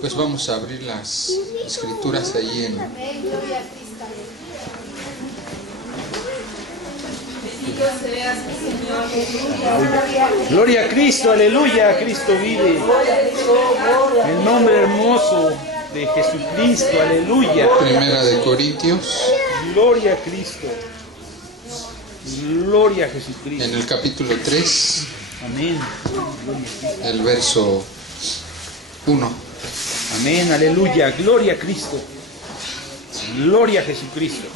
Pues vamos a abrir las escrituras ahí en Gloria a Cristo, aleluya, Cristo vive. El nombre hermoso de Jesucristo, aleluya. Primera de Corintios, Gloria a Cristo. Gloria a Jesucristo. en el capítulo 3, Amén. el verso 1. Amén, aleluya. Gloria a Cristo. Gloria a Jesucristo.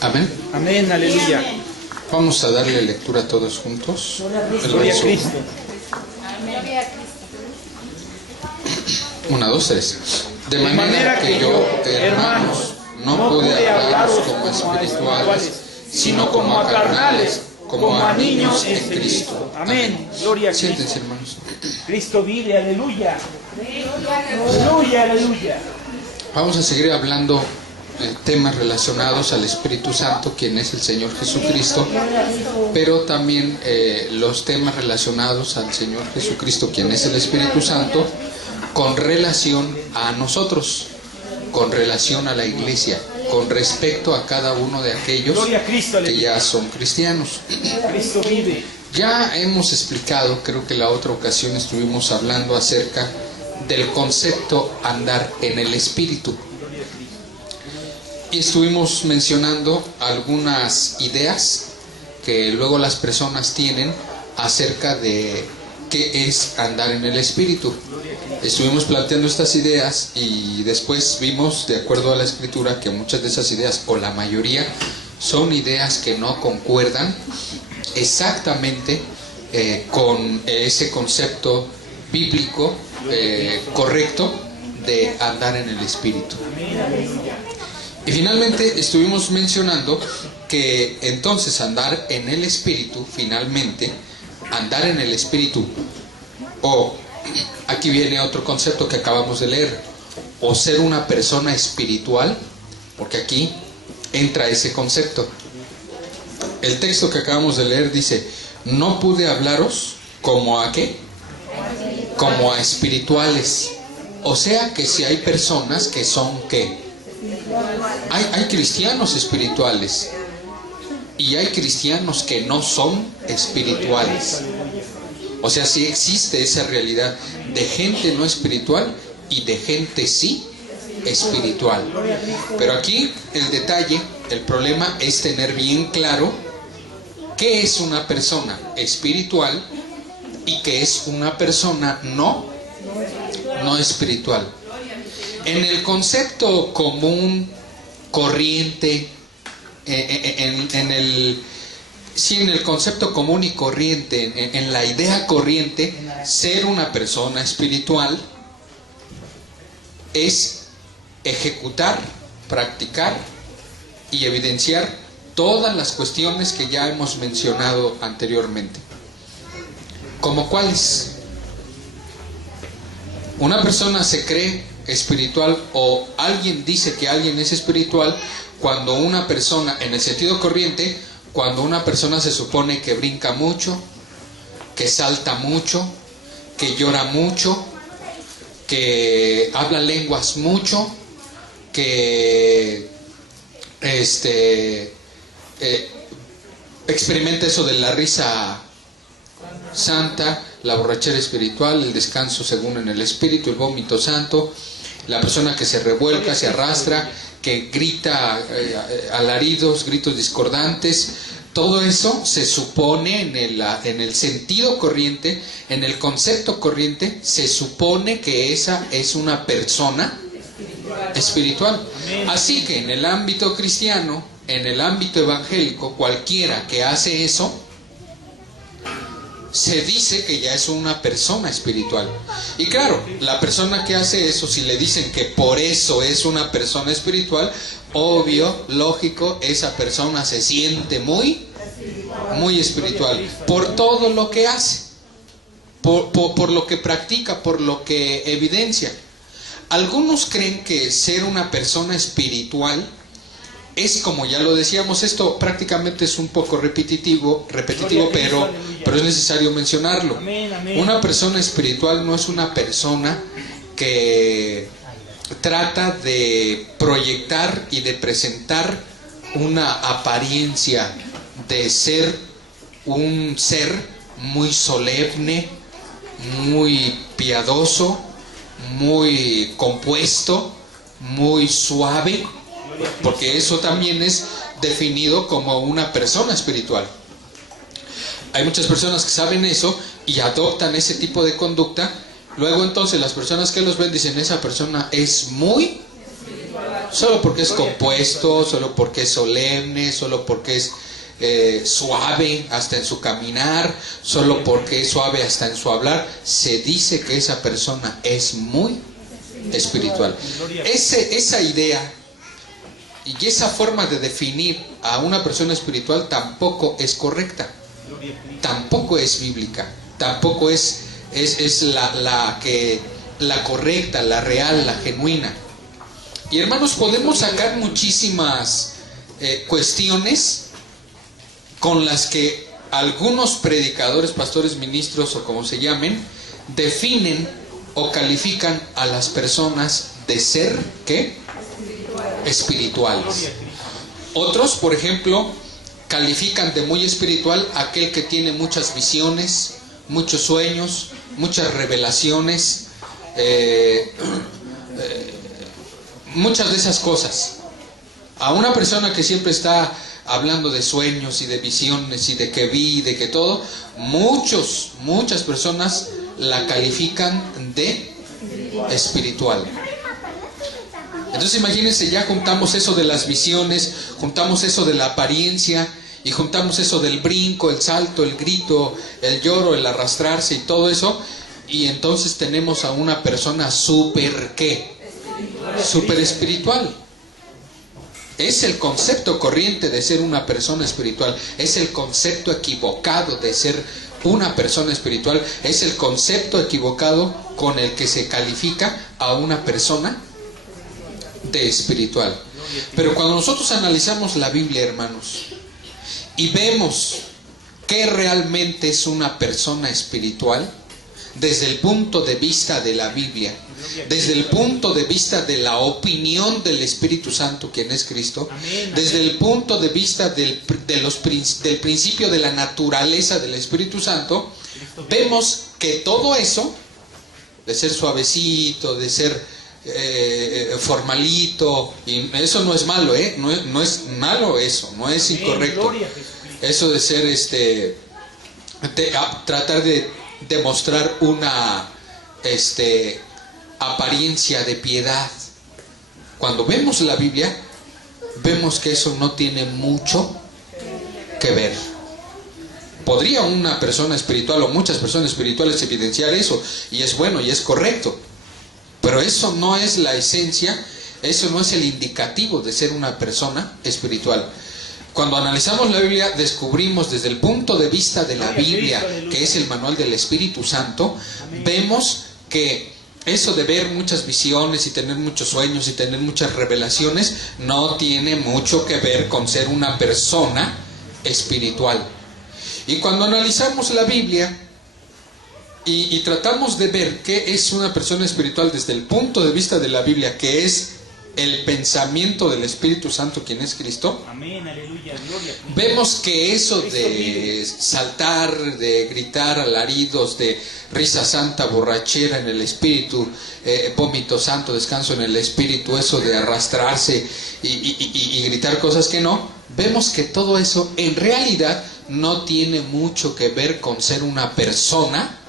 Amén. Amén, aleluya. Vamos a darle lectura todos juntos. El Gloria a verso Cristo. 1, 2, 3. De manera que yo, hermanos, no pude hablaros como espirituales, sino como a carnales, como a niños en Cristo. Amén. Gloria a Cristo. Siéntense, hermanos. Cristo vive, aleluya. Aleluya, aleluya. Vamos a seguir hablando temas relacionados al Espíritu Santo, quien es el Señor Jesucristo, pero también los temas relacionados al Señor Jesucristo, quien es el Espíritu Santo, con relación a nosotros, con relación a la iglesia, con respecto a cada uno de aquellos que ya son cristianos. Cristo vive. Ya hemos explicado, creo que la otra ocasión estuvimos hablando acerca del concepto andar en el Espíritu. Y estuvimos mencionando algunas ideas que luego las personas tienen acerca de qué es andar en el Espíritu. Estuvimos planteando estas ideas y después vimos, de acuerdo a la Escritura, que muchas de esas ideas, o la mayoría, son ideas que no concuerdan exactamente con ese concepto bíblico correcto de andar en el Espíritu. Y finalmente estuvimos mencionando que entonces andar en el Espíritu, finalmente, andar en el Espíritu, o aquí viene otro concepto que acabamos de leer, o ser una persona espiritual, porque aquí entra ese concepto. El texto que acabamos de leer dice: no pude hablaros como a ¿qué? Como a espirituales. O sea que si hay personas que son ¿qué? Hay cristianos espirituales y hay cristianos que no son espirituales. O sea, sí existe esa realidad de gente no espiritual y de gente sí espiritual. Pero aquí el detalle, el problema es tener bien claro qué es una persona espiritual y qué es una persona no espiritual. En el concepto común, corriente, en el concepto común y corriente, en la idea corriente, ser una persona espiritual es ejecutar, practicar y evidenciar todas las cuestiones que ya hemos mencionado anteriormente. ¿Cómo cuáles? Una persona se cree espiritual, o alguien dice que alguien es espiritual cuando una persona, en el sentido corriente, cuando una persona se supone que brinca mucho, que salta mucho, que llora mucho, que habla lenguas mucho, que experimenta eso de la risa santa, la borrachera espiritual, el descanso según en el Espíritu, el vómito santo, la persona que se revuelca, se arrastra, que grita alaridos, gritos discordantes. Todo eso se supone en el sentido corriente, en el concepto corriente, se supone que esa es una persona espiritual. Así que en el ámbito cristiano, en el ámbito evangélico, cualquiera que hace eso, se dice que ya es una persona espiritual. Y claro, la persona que hace eso, si le dicen que por eso es una persona espiritual, obvio, lógico, esa persona se siente muy espiritual por todo lo que hace, por lo que practica, por lo que evidencia. Algunos creen que ser una persona espiritual es, como ya lo decíamos, esto prácticamente es un poco repetitivo, pero es necesario mencionarlo. Amén, amén. Una persona espiritual no es una persona que trata de proyectar y de presentar una apariencia de ser un ser muy solemne, muy piadoso, muy compuesto, muy suave, porque eso también es definido como una persona espiritual. Hay muchas personas que saben eso y adoptan ese tipo de conducta. Luego entonces las personas que los ven dicen, esa persona es muy, solo porque es compuesto, solo porque es solemne, solo porque es suave hasta en su caminar, solo porque es suave hasta en su hablar, se dice que esa persona es muy espiritual. Esa idea y esa forma de definir a una persona espiritual tampoco es correcta, tampoco es bíblica, tampoco es la correcta, la real, la genuina. Y hermanos, podemos sacar muchísimas cuestiones con las que algunos predicadores, pastores, ministros o como se llamen, definen o califican a las personas de ser, ¿qué? Espirituales. Otros, por ejemplo, califican de muy espiritual a aquel que tiene muchas visiones, muchos sueños, muchas revelaciones, muchas de esas cosas. A una persona que siempre está hablando de sueños y de visiones y de que vi, de que todo, muchas personas la califican de espiritual. Entonces imagínense, ya juntamos eso de las visiones, juntamos eso de la apariencia y juntamos eso del brinco, el salto, el grito, el lloro, el arrastrarse y todo eso, y entonces tenemos a una persona súper, ¿qué? Súper espiritual. Es el concepto corriente de ser una persona espiritual, es el concepto equivocado de ser una persona espiritual, es el concepto equivocado con el que se califica a una persona de espiritual. Pero cuando nosotros analizamos la Biblia, hermanos, y vemos qué realmente es una persona espiritual, desde el punto de vista de la Biblia, desde el punto de vista de la opinión del Espíritu Santo, quien es Cristo, desde el punto de vista del principio de la naturaleza del Espíritu Santo, vemos que todo eso, de ser suavecito, de ser formalito, y eso no es malo, no es malo eso, no es incorrecto. Eso de ser tratar de demostrar una apariencia de piedad. Cuando vemos la Biblia, vemos que eso no tiene mucho que ver. Podría una persona espiritual o muchas personas espirituales evidenciar eso, y es bueno y es correcto, pero eso no es la esencia, eso no es el indicativo de ser una persona espiritual. Cuando analizamos la Biblia, descubrimos desde el punto de vista de la Biblia, que es el manual del Espíritu Santo, vemos que eso de ver muchas visiones y tener muchos sueños y tener muchas revelaciones no tiene mucho que ver con ser una persona espiritual. Y cuando analizamos la Biblia y tratamos de ver qué es una persona espiritual desde el punto de vista de la Biblia, que es el pensamiento del Espíritu Santo, quien es Cristo, amén, aleluya, gloria, vemos que eso de saltar, de gritar alaridos, de risa santa, borrachera en el Espíritu, vómito santo, descanso en el Espíritu, eso de arrastrarse y gritar cosas que no, vemos que todo eso en realidad no tiene mucho que ver con ser una persona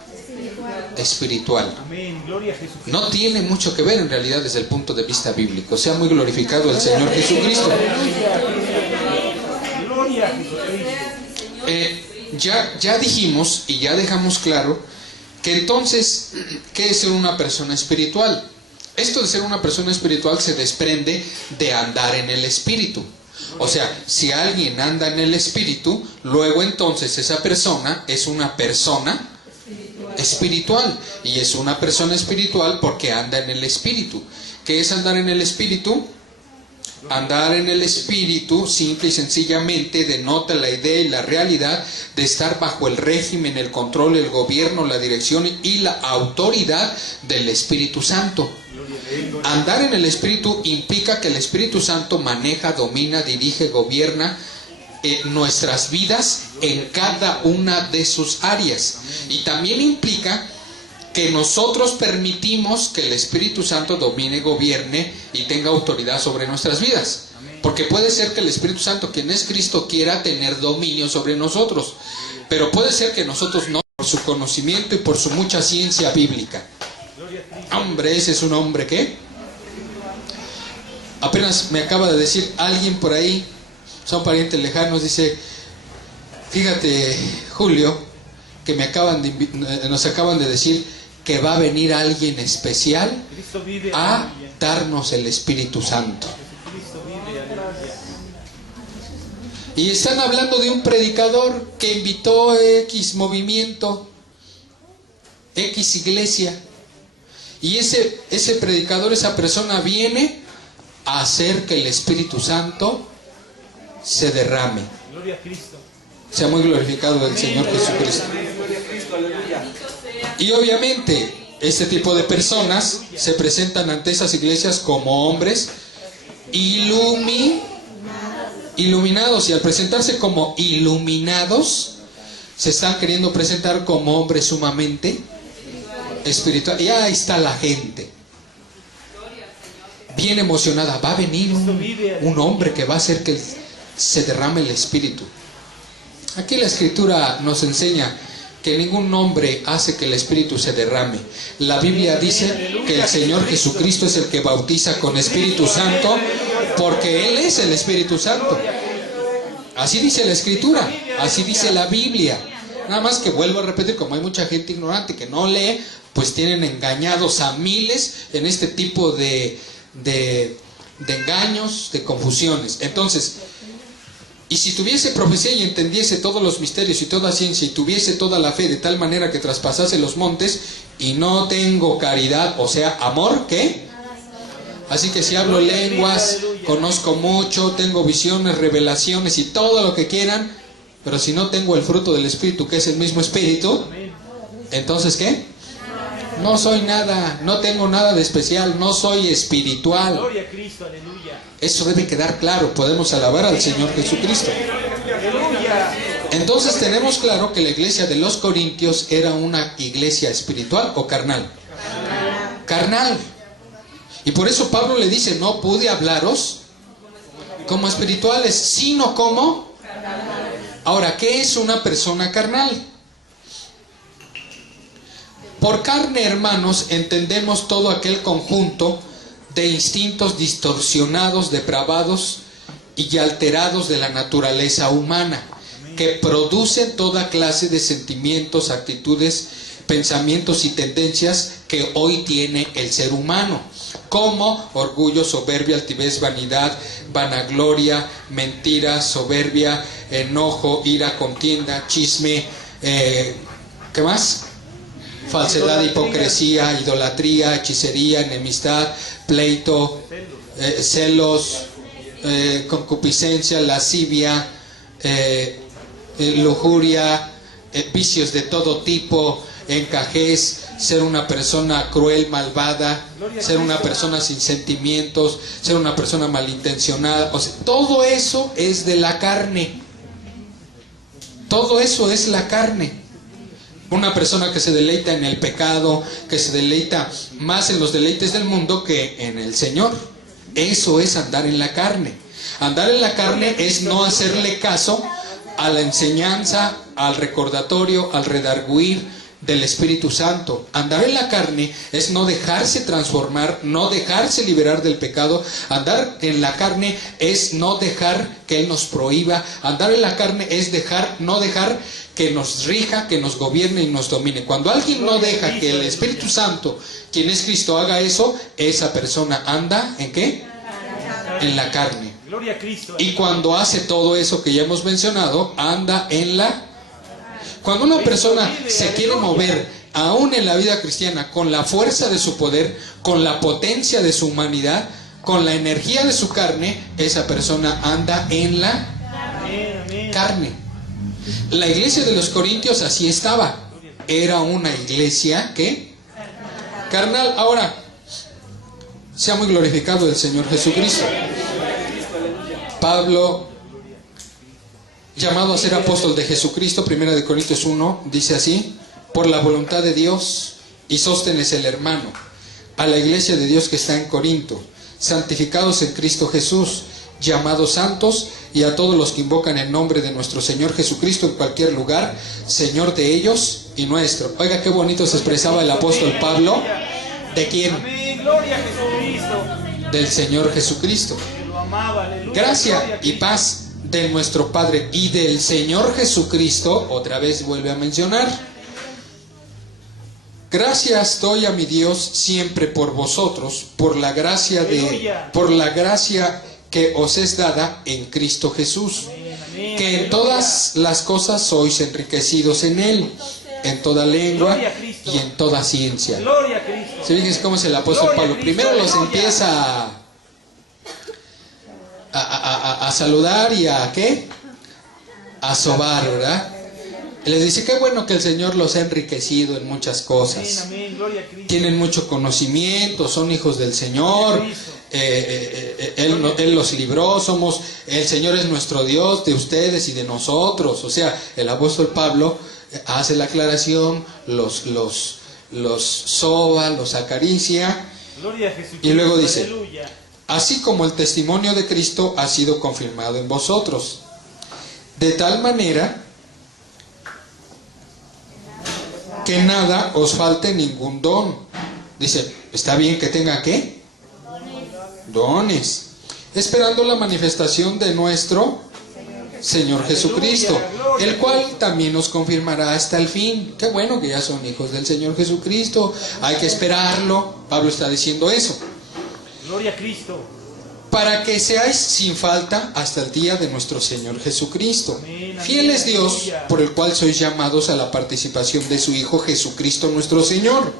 espiritual. Amén, gloria a Jesús. No tiene mucho que ver en realidad desde el punto de vista bíblico. Sea muy glorificado el Señor Jesucristo. Gloria a Jesucristo. Ya dijimos y ya dejamos claro que entonces, ¿qué es ser una persona espiritual? Esto de ser una persona espiritual se desprende de andar en el Espíritu. O sea, si alguien anda en el Espíritu, luego entonces esa persona es una persona espiritual, y es una persona espiritual porque anda en el Espíritu. ¿Qué es andar en el Espíritu? Andar en el Espíritu, simple y sencillamente, denota la idea y la realidad de estar bajo el régimen, el control, el gobierno, la dirección y la autoridad del Espíritu Santo. Andar en el Espíritu implica que el Espíritu Santo maneja, domina, dirige, gobierna nuestras vidas en cada una de sus áreas. Y también implica que nosotros permitimos que el Espíritu Santo domine, gobierne y tenga autoridad sobre nuestras vidas. Porque puede ser que el Espíritu Santo, quien es Cristo, quiera tener dominio sobre nosotros, pero puede ser que nosotros no, por su conocimiento y por su mucha ciencia bíblica. Hombre, ese es un hombre que apenas me acaba de decir alguien por ahí, son parientes lejanos, dice: fíjate, Julio, que nos acaban de decir que va a venir alguien especial a darnos el Espíritu Santo. Y están hablando de un predicador que invitó X movimiento, X iglesia. Y ese predicador, esa persona viene a hacer que el Espíritu Santo se derrame. Sea muy glorificado el Señor Jesucristo. Y obviamente este tipo de personas se presentan ante esas iglesias como hombres iluminados, y al presentarse como iluminados se están queriendo presentar como hombres sumamente espirituales. Y ahí está la gente bien emocionada. Va a venir un hombre que va a hacer que se derrame el Espíritu. Aquí la Escritura nos enseña que ningún hombre hace que el Espíritu se derrame. La Biblia dice que el Señor Jesucristo es el que bautiza con Espíritu Santo, porque Él es el Espíritu Santo. Así dice la Escritura, así dice la Biblia. Nada más que vuelvo a repetir, como hay mucha gente ignorante que no lee, pues tienen engañados a miles en este tipo de engaños, de confusiones. Entonces, y si tuviese profecía y entendiese todos los misterios y toda ciencia y tuviese toda la fe de tal manera que traspasase los montes, y no tengo caridad, o sea, amor, ¿qué? Así que si hablo lenguas, conozco mucho, tengo visiones, revelaciones y todo lo que quieran, pero si no tengo el fruto del Espíritu, que es el mismo Espíritu, entonces ¿qué? No soy nada, no tengo nada de especial, no soy espiritual. Gloria a Cristo, aleluya. Eso debe quedar claro. Podemos alabar al Señor Jesucristo. Entonces tenemos claro que la iglesia de los Corintios era una iglesia espiritual o carnal. Carnal. Y por eso Pablo le dice: no pude hablaros como espirituales, sino como... Ahora, ¿qué es una persona carnal? Por carne, hermanos, entendemos todo aquel conjunto de instintos distorsionados, depravados y alterados de la naturaleza humana, que producen toda clase de sentimientos, actitudes, pensamientos y tendencias que hoy tiene el ser humano, como orgullo, soberbia, altivez, vanidad, vanagloria, mentira, soberbia, enojo, ira, contienda, chisme, ¿qué más? Falsedad, hipocresía, idolatría, hechicería, enemistad, pleito, celos, concupiscencia, lascivia, lujuria, vicios de todo tipo, encajez, ser una persona cruel, malvada, ser una persona sin sentimientos, ser una persona malintencionada. O sea, todo eso es de la carne. Todo eso es la carne. Una persona que se deleita en el pecado, que se deleita más en los deleites del mundo que en el Señor. Eso es andar en la carne. Andar en la carne es no hacerle caso a la enseñanza, al recordatorio, al redarguir del Espíritu Santo. Andar en la carne es no dejarse transformar, no dejarse liberar del pecado. Andar en la carne es no dejar que Él nos prohíba. Andar en la carne es no dejar que nos rija, que nos gobierne y nos domine. Cuando alguien no deja que el Espíritu Santo, quien es Cristo, haga eso, esa persona anda ¿en qué? En la carne. Y cuando hace todo eso que ya hemos mencionado, anda en la... Cuando una persona se quiere mover, aún en la vida cristiana, con la fuerza de su poder, con la potencia de su humanidad, con la energía de su carne, esa persona anda en la carne. La iglesia de los Corintios así estaba. Era una iglesia que carnal. Ahora, sea muy glorificado el Señor Jesucristo. Pablo, llamado a ser apóstol de Jesucristo, 1 de Corintios 1, dice así: por la voluntad de Dios y Sóstenes el hermano, a la iglesia de Dios que está en Corinto, santificados en Cristo Jesús, llamados santos, y a todos los que invocan el nombre de nuestro Señor Jesucristo en cualquier lugar, Señor de ellos y nuestro. Oiga, qué bonito se expresaba el apóstol Pablo. ¿De quién? Del Señor Jesucristo. Gracia y paz de nuestro Padre y del Señor Jesucristo. Otra vez vuelve a mencionar: gracias doy a mi Dios siempre por vosotros, por la gracia que os es dada en Cristo Jesús, que en todas las cosas sois enriquecidos en Él, en toda lengua y en toda ciencia. ¿Se fíjense cómo es el apóstol Pablo? Primero los empieza a saludar y a ¿qué? A sobar, ¿verdad? Les dice: qué bueno que el Señor los ha enriquecido en muchas cosas. Tienen mucho conocimiento, son hijos del Señor. Él los libró, el Señor es nuestro Dios, de ustedes y de nosotros. O sea, el apóstol Pablo hace la aclaración, los soba, los acaricia, y luego dice: así como el testimonio de Cristo ha sido confirmado en vosotros, de tal manera que nada os falte ningún don. Dice: está bien que tenga ¿qué? Dones, esperando la manifestación de nuestro Señor Jesucristo, el cual también nos confirmará hasta el fin. Qué bueno que ya son hijos del Señor Jesucristo, hay que esperarlo. Pablo está diciendo eso. Gloria a Cristo. Para que seáis sin falta hasta el día de nuestro Señor Jesucristo. Fiel es Dios, por el cual sois llamados a la participación de su Hijo Jesucristo nuestro Señor.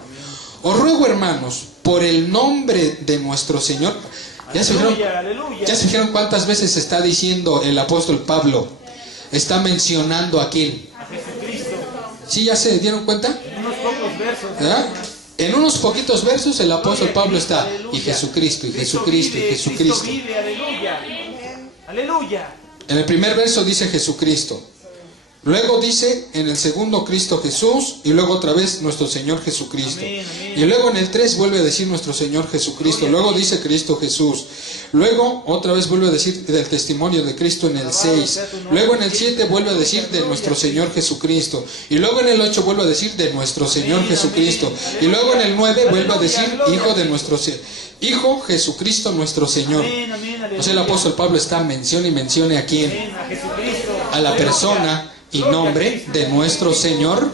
Os ruego, hermanos, por el nombre de nuestro Señor. ¿Ya se fijaron cuántas veces está diciendo el apóstol Pablo? Está mencionando a quién. A Jesucristo. ¿Sí ya se dieron cuenta? En unos pocos versos. ¿Verdad? En unos poquitos versos el apóstol Pablo está: y Jesucristo, y Jesucristo, y Jesucristo. Cristo vive, aleluya. Aleluya. En el primer verso dice Jesucristo. Luego dice en el segundo Cristo Jesús, y luego otra vez nuestro Señor Jesucristo. Y luego en el 3 vuelve a decir nuestro Señor Jesucristo. Luego dice Cristo Jesús. Luego otra vez vuelve a decir del testimonio de Cristo en el 6. Luego en el 7 vuelve a decir de nuestro Señor Jesucristo. Y luego en el 8 vuelve a decir de nuestro Señor Jesucristo. Y luego en el 9 vuelve a decir Hijo Jesucristo nuestro Señor. O sea, el apóstol Pablo está mencione a quién. A la persona y nombre de nuestro Señor.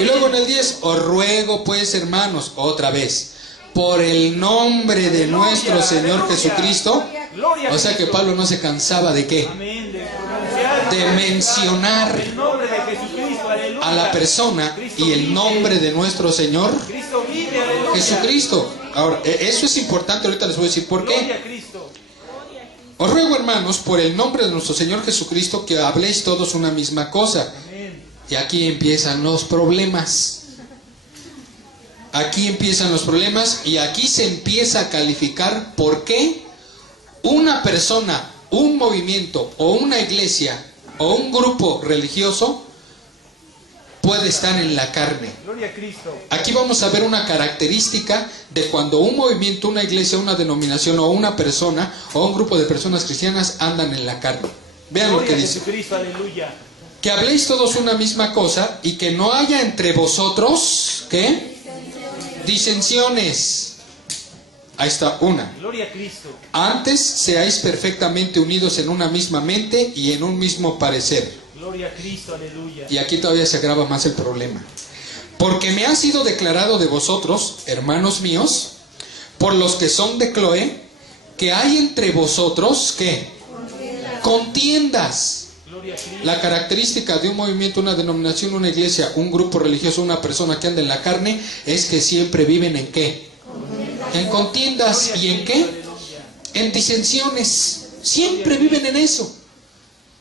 Y luego en el 10: os ruego pues, hermanos, otra vez, por el nombre de nuestro Señor Jesucristo. O sea que Pablo no se cansaba de ¿qué? De mencionar a la persona y el nombre de nuestro Señor Jesucristo. Ahora, eso es importante, ahorita les voy a decir por qué. Os ruego, hermanos, por el nombre de nuestro Señor Jesucristo, que habléis todos una misma cosa. Y aquí empiezan los problemas. Aquí empiezan los problemas y aquí se empieza a calificar por qué una persona, un movimiento o una iglesia o un grupo religioso puede estar en la carne. Aquí vamos a ver una característica de cuando un movimiento, una iglesia, una denominación o una persona o un grupo de personas cristianas andan en la carne. Vean lo que dice: que habléis todos una misma cosa y que no haya entre vosotros ¿qué? Disensiones. Ahí está una. Antes seáis perfectamente unidos en una misma mente y en un mismo parecer. Gloria a Cristo, aleluya. Y aquí todavía se agrava más el problema. Porque me ha sido declarado de vosotros, hermanos míos, por los que son de Cloé, que hay entre vosotros, ¿qué? Contiendas. La característica de un movimiento, una denominación, una iglesia, un grupo religioso, una persona que anda en la carne, es que siempre viven ¿en qué? en contiendas y ¿en qué? En disensiones. Siempre viven en eso.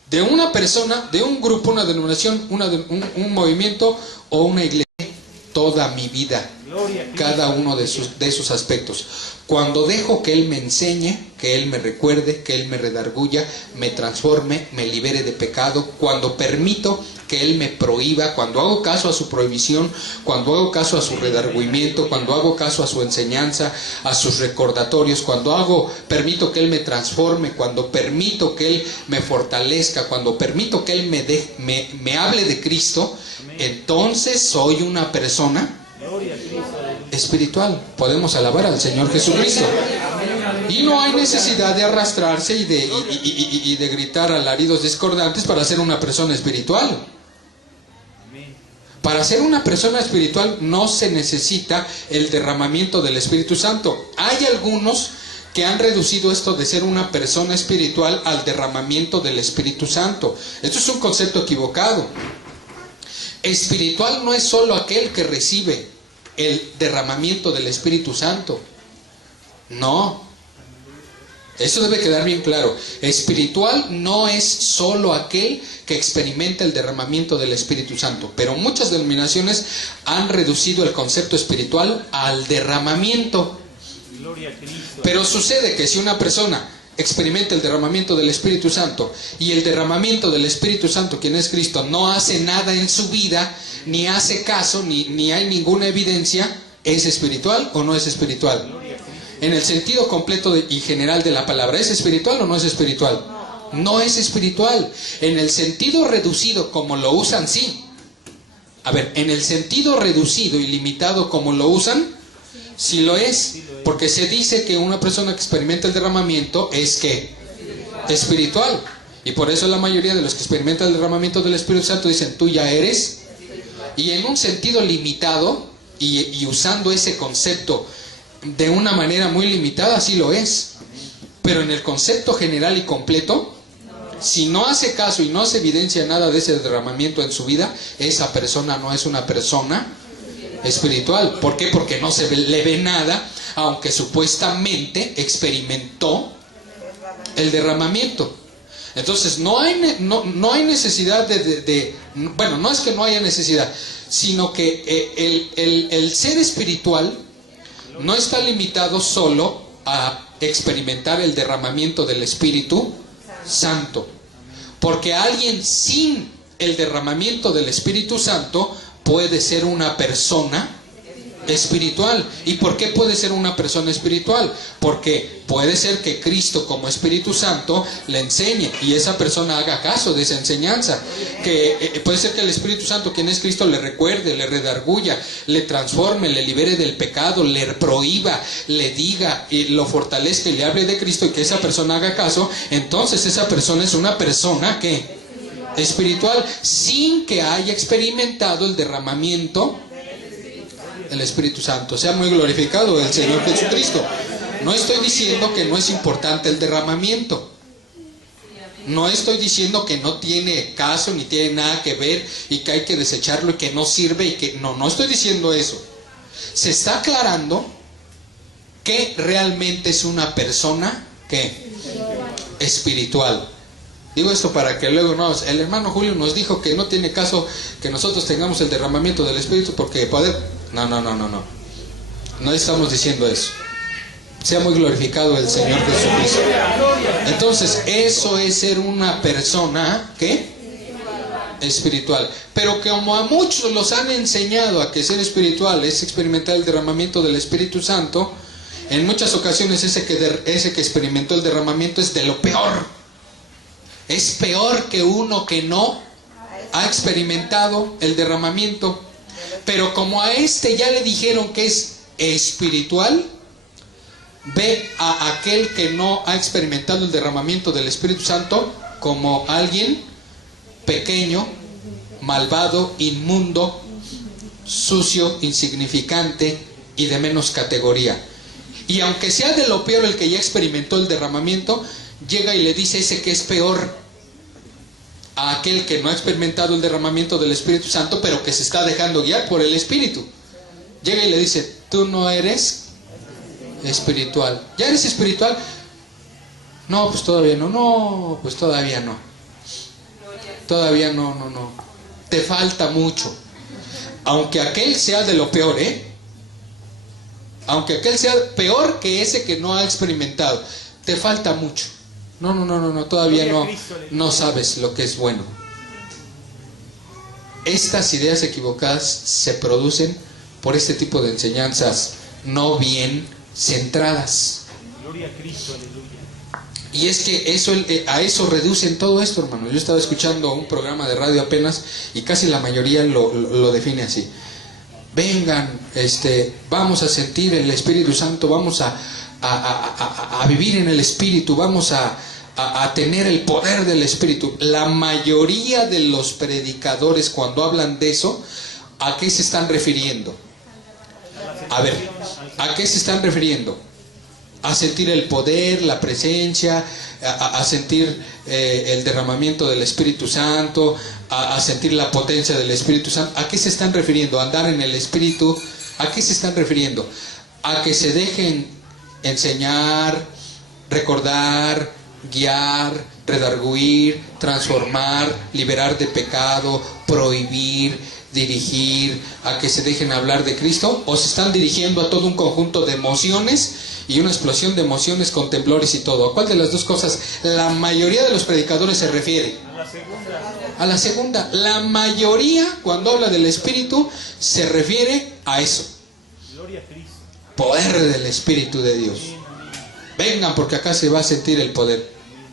De una persona, de un grupo, una denominación, un movimiento o una iglesia. Toda mi vida, cada uno de esos aspectos. Cuando dejo que Él me enseñe, que Él me recuerde, que Él me redarguya, me transforme, me libere de pecado, cuando permito que Él me prohíba, cuando hago caso a su prohibición, cuando hago caso a su redargüimiento, cuando hago caso a su enseñanza, a sus recordatorios, cuando permito que Él me transforme, cuando permito que Él me fortalezca, cuando permito que Él me hable de Cristo, entonces soy una persona espiritual. Podemos alabar al Señor Jesucristo. Y no hay necesidad de arrastrarse y de gritar alaridos discordantes para ser una persona espiritual. Para ser una persona espiritual no se necesita el derramamiento del Espíritu Santo. Hay algunos que han reducido esto de ser una persona espiritual al derramamiento del Espíritu Santo. Esto es un concepto equivocado. Espiritual no es solo aquel que recibe el derramamiento del Espíritu Santo. No. Eso debe quedar bien claro. Espiritual no es solo aquel que experimenta el derramamiento del Espíritu Santo. Pero muchas denominaciones han reducido el concepto espiritual al derramamiento. Pero sucede que si una persona experimenta el derramamiento del Espíritu Santo y el derramamiento del Espíritu Santo, quien es Cristo, no hace nada en su vida, ni hace caso, ni hay ninguna evidencia, ¿es espiritual o no es espiritual? En el sentido completo y general de la palabra, ¿es espiritual o no es espiritual? No es espiritual. En el sentido reducido como lo usan, sí. A ver, en el sentido reducido y limitado como lo usan, sí lo es. Porque se dice que una persona que experimenta el derramamiento es ¿qué? Espiritual. Y por eso la mayoría de los que experimentan el derramamiento del Espíritu Santo dicen, tú ya eres. Y en un sentido limitado y usando ese concepto de una manera muy limitada, sí lo es. Pero en el concepto general y completo, si no hace caso y no se evidencia nada de ese derramamiento en su vida, esa persona no es una persona espiritual. ¿Por qué? Porque no se le ve nada, aunque supuestamente experimentó el derramamiento. Entonces no hay necesidad bueno, no es que no haya necesidad, sino que el ser espiritual no está limitado solo a experimentar el derramamiento del Espíritu Santo. Porque alguien sin el derramamiento del Espíritu Santo puede ser una persona espiritual. ¿Y por qué puede ser una persona espiritual? Porque puede ser que Cristo como Espíritu Santo le enseñe y esa persona haga caso de esa enseñanza. Que puede ser que el Espíritu Santo, quien es Cristo, le recuerde, le redarguya, le transforme, le libere del pecado, le prohíba, le diga y lo fortalezca y le hable de Cristo y que esa persona haga caso. Entonces esa persona es una persona que espiritual, sin que haya experimentado el derramamiento del Espíritu Santo. Sea muy glorificado el Señor Jesucristo. No estoy diciendo que no es importante el derramamiento. No estoy diciendo que no tiene caso ni tiene nada que ver y que hay que desecharlo y que no sirve y que no estoy diciendo eso. Se está aclarando que realmente es una persona que espiritual. Digo esto para que luego el hermano Julio nos dijo que no tiene caso que nosotros tengamos el derramamiento del Espíritu porque poder. No estamos diciendo eso. Sea muy glorificado el Señor Jesucristo. Entonces, eso es ser una persona ¿qué? Espiritual. Pero como a muchos los han enseñado a que ser espiritual es experimentar el derramamiento del Espíritu Santo, en muchas ocasiones ese que experimentó el derramamiento es de lo peor. Es peor que uno que no ha experimentado el derramamiento. Pero como a este ya le dijeron que es espiritual, ve a aquel que no ha experimentado el derramamiento del Espíritu Santo como alguien pequeño, malvado, inmundo, sucio, insignificante y de menos categoría. Y aunque sea de lo peor el que ya experimentó el derramamiento, llega y le dice ese que es peor a aquel que no ha experimentado el derramamiento del Espíritu Santo, pero que se está dejando guiar por el Espíritu. Llega y le dice, tú no eres espiritual. ¿Ya eres espiritual? No, pues todavía no. No, pues todavía no. Todavía no. Te falta mucho. Aunque aquel sea de lo peor, aunque aquel sea peor que ese que no ha experimentado, te falta mucho. No, todavía no sabes lo que es bueno. Estas ideas equivocadas se producen por este tipo de enseñanzas no bien centradas. Gloria a Cristo, aleluya. Y es que a eso reducen todo esto, hermano. Yo estaba escuchando un programa de radio apenas y casi la mayoría lo define así. Vengan, vamos a sentir el Espíritu Santo, vamos a vivir en el Espíritu, vamos a tener el poder del Espíritu. La mayoría de los predicadores, cuando hablan de eso, ¿a qué se están refiriendo? A ver, ¿a qué se están refiriendo? A sentir el poder, la presencia, a sentir el derramamiento del Espíritu Santo, a sentir la potencia del Espíritu Santo. ¿A qué se están refiriendo? ¿A andar en el Espíritu? ¿A qué se están refiriendo? A que se dejen enseñar, recordar, guiar, redarguir, transformar, liberar de pecado, prohibir, dirigir, a que se dejen hablar de Cristo, o se están dirigiendo a todo un conjunto de emociones y una explosión de emociones con temblores y todo? ¿A cuál de las dos cosas la mayoría de los predicadores se refiere? A la segunda. La mayoría, cuando habla del Espíritu, se refiere a eso. Gloria a Cristo. Poder del Espíritu de Dios. Vengan, porque acá se va a sentir el poder.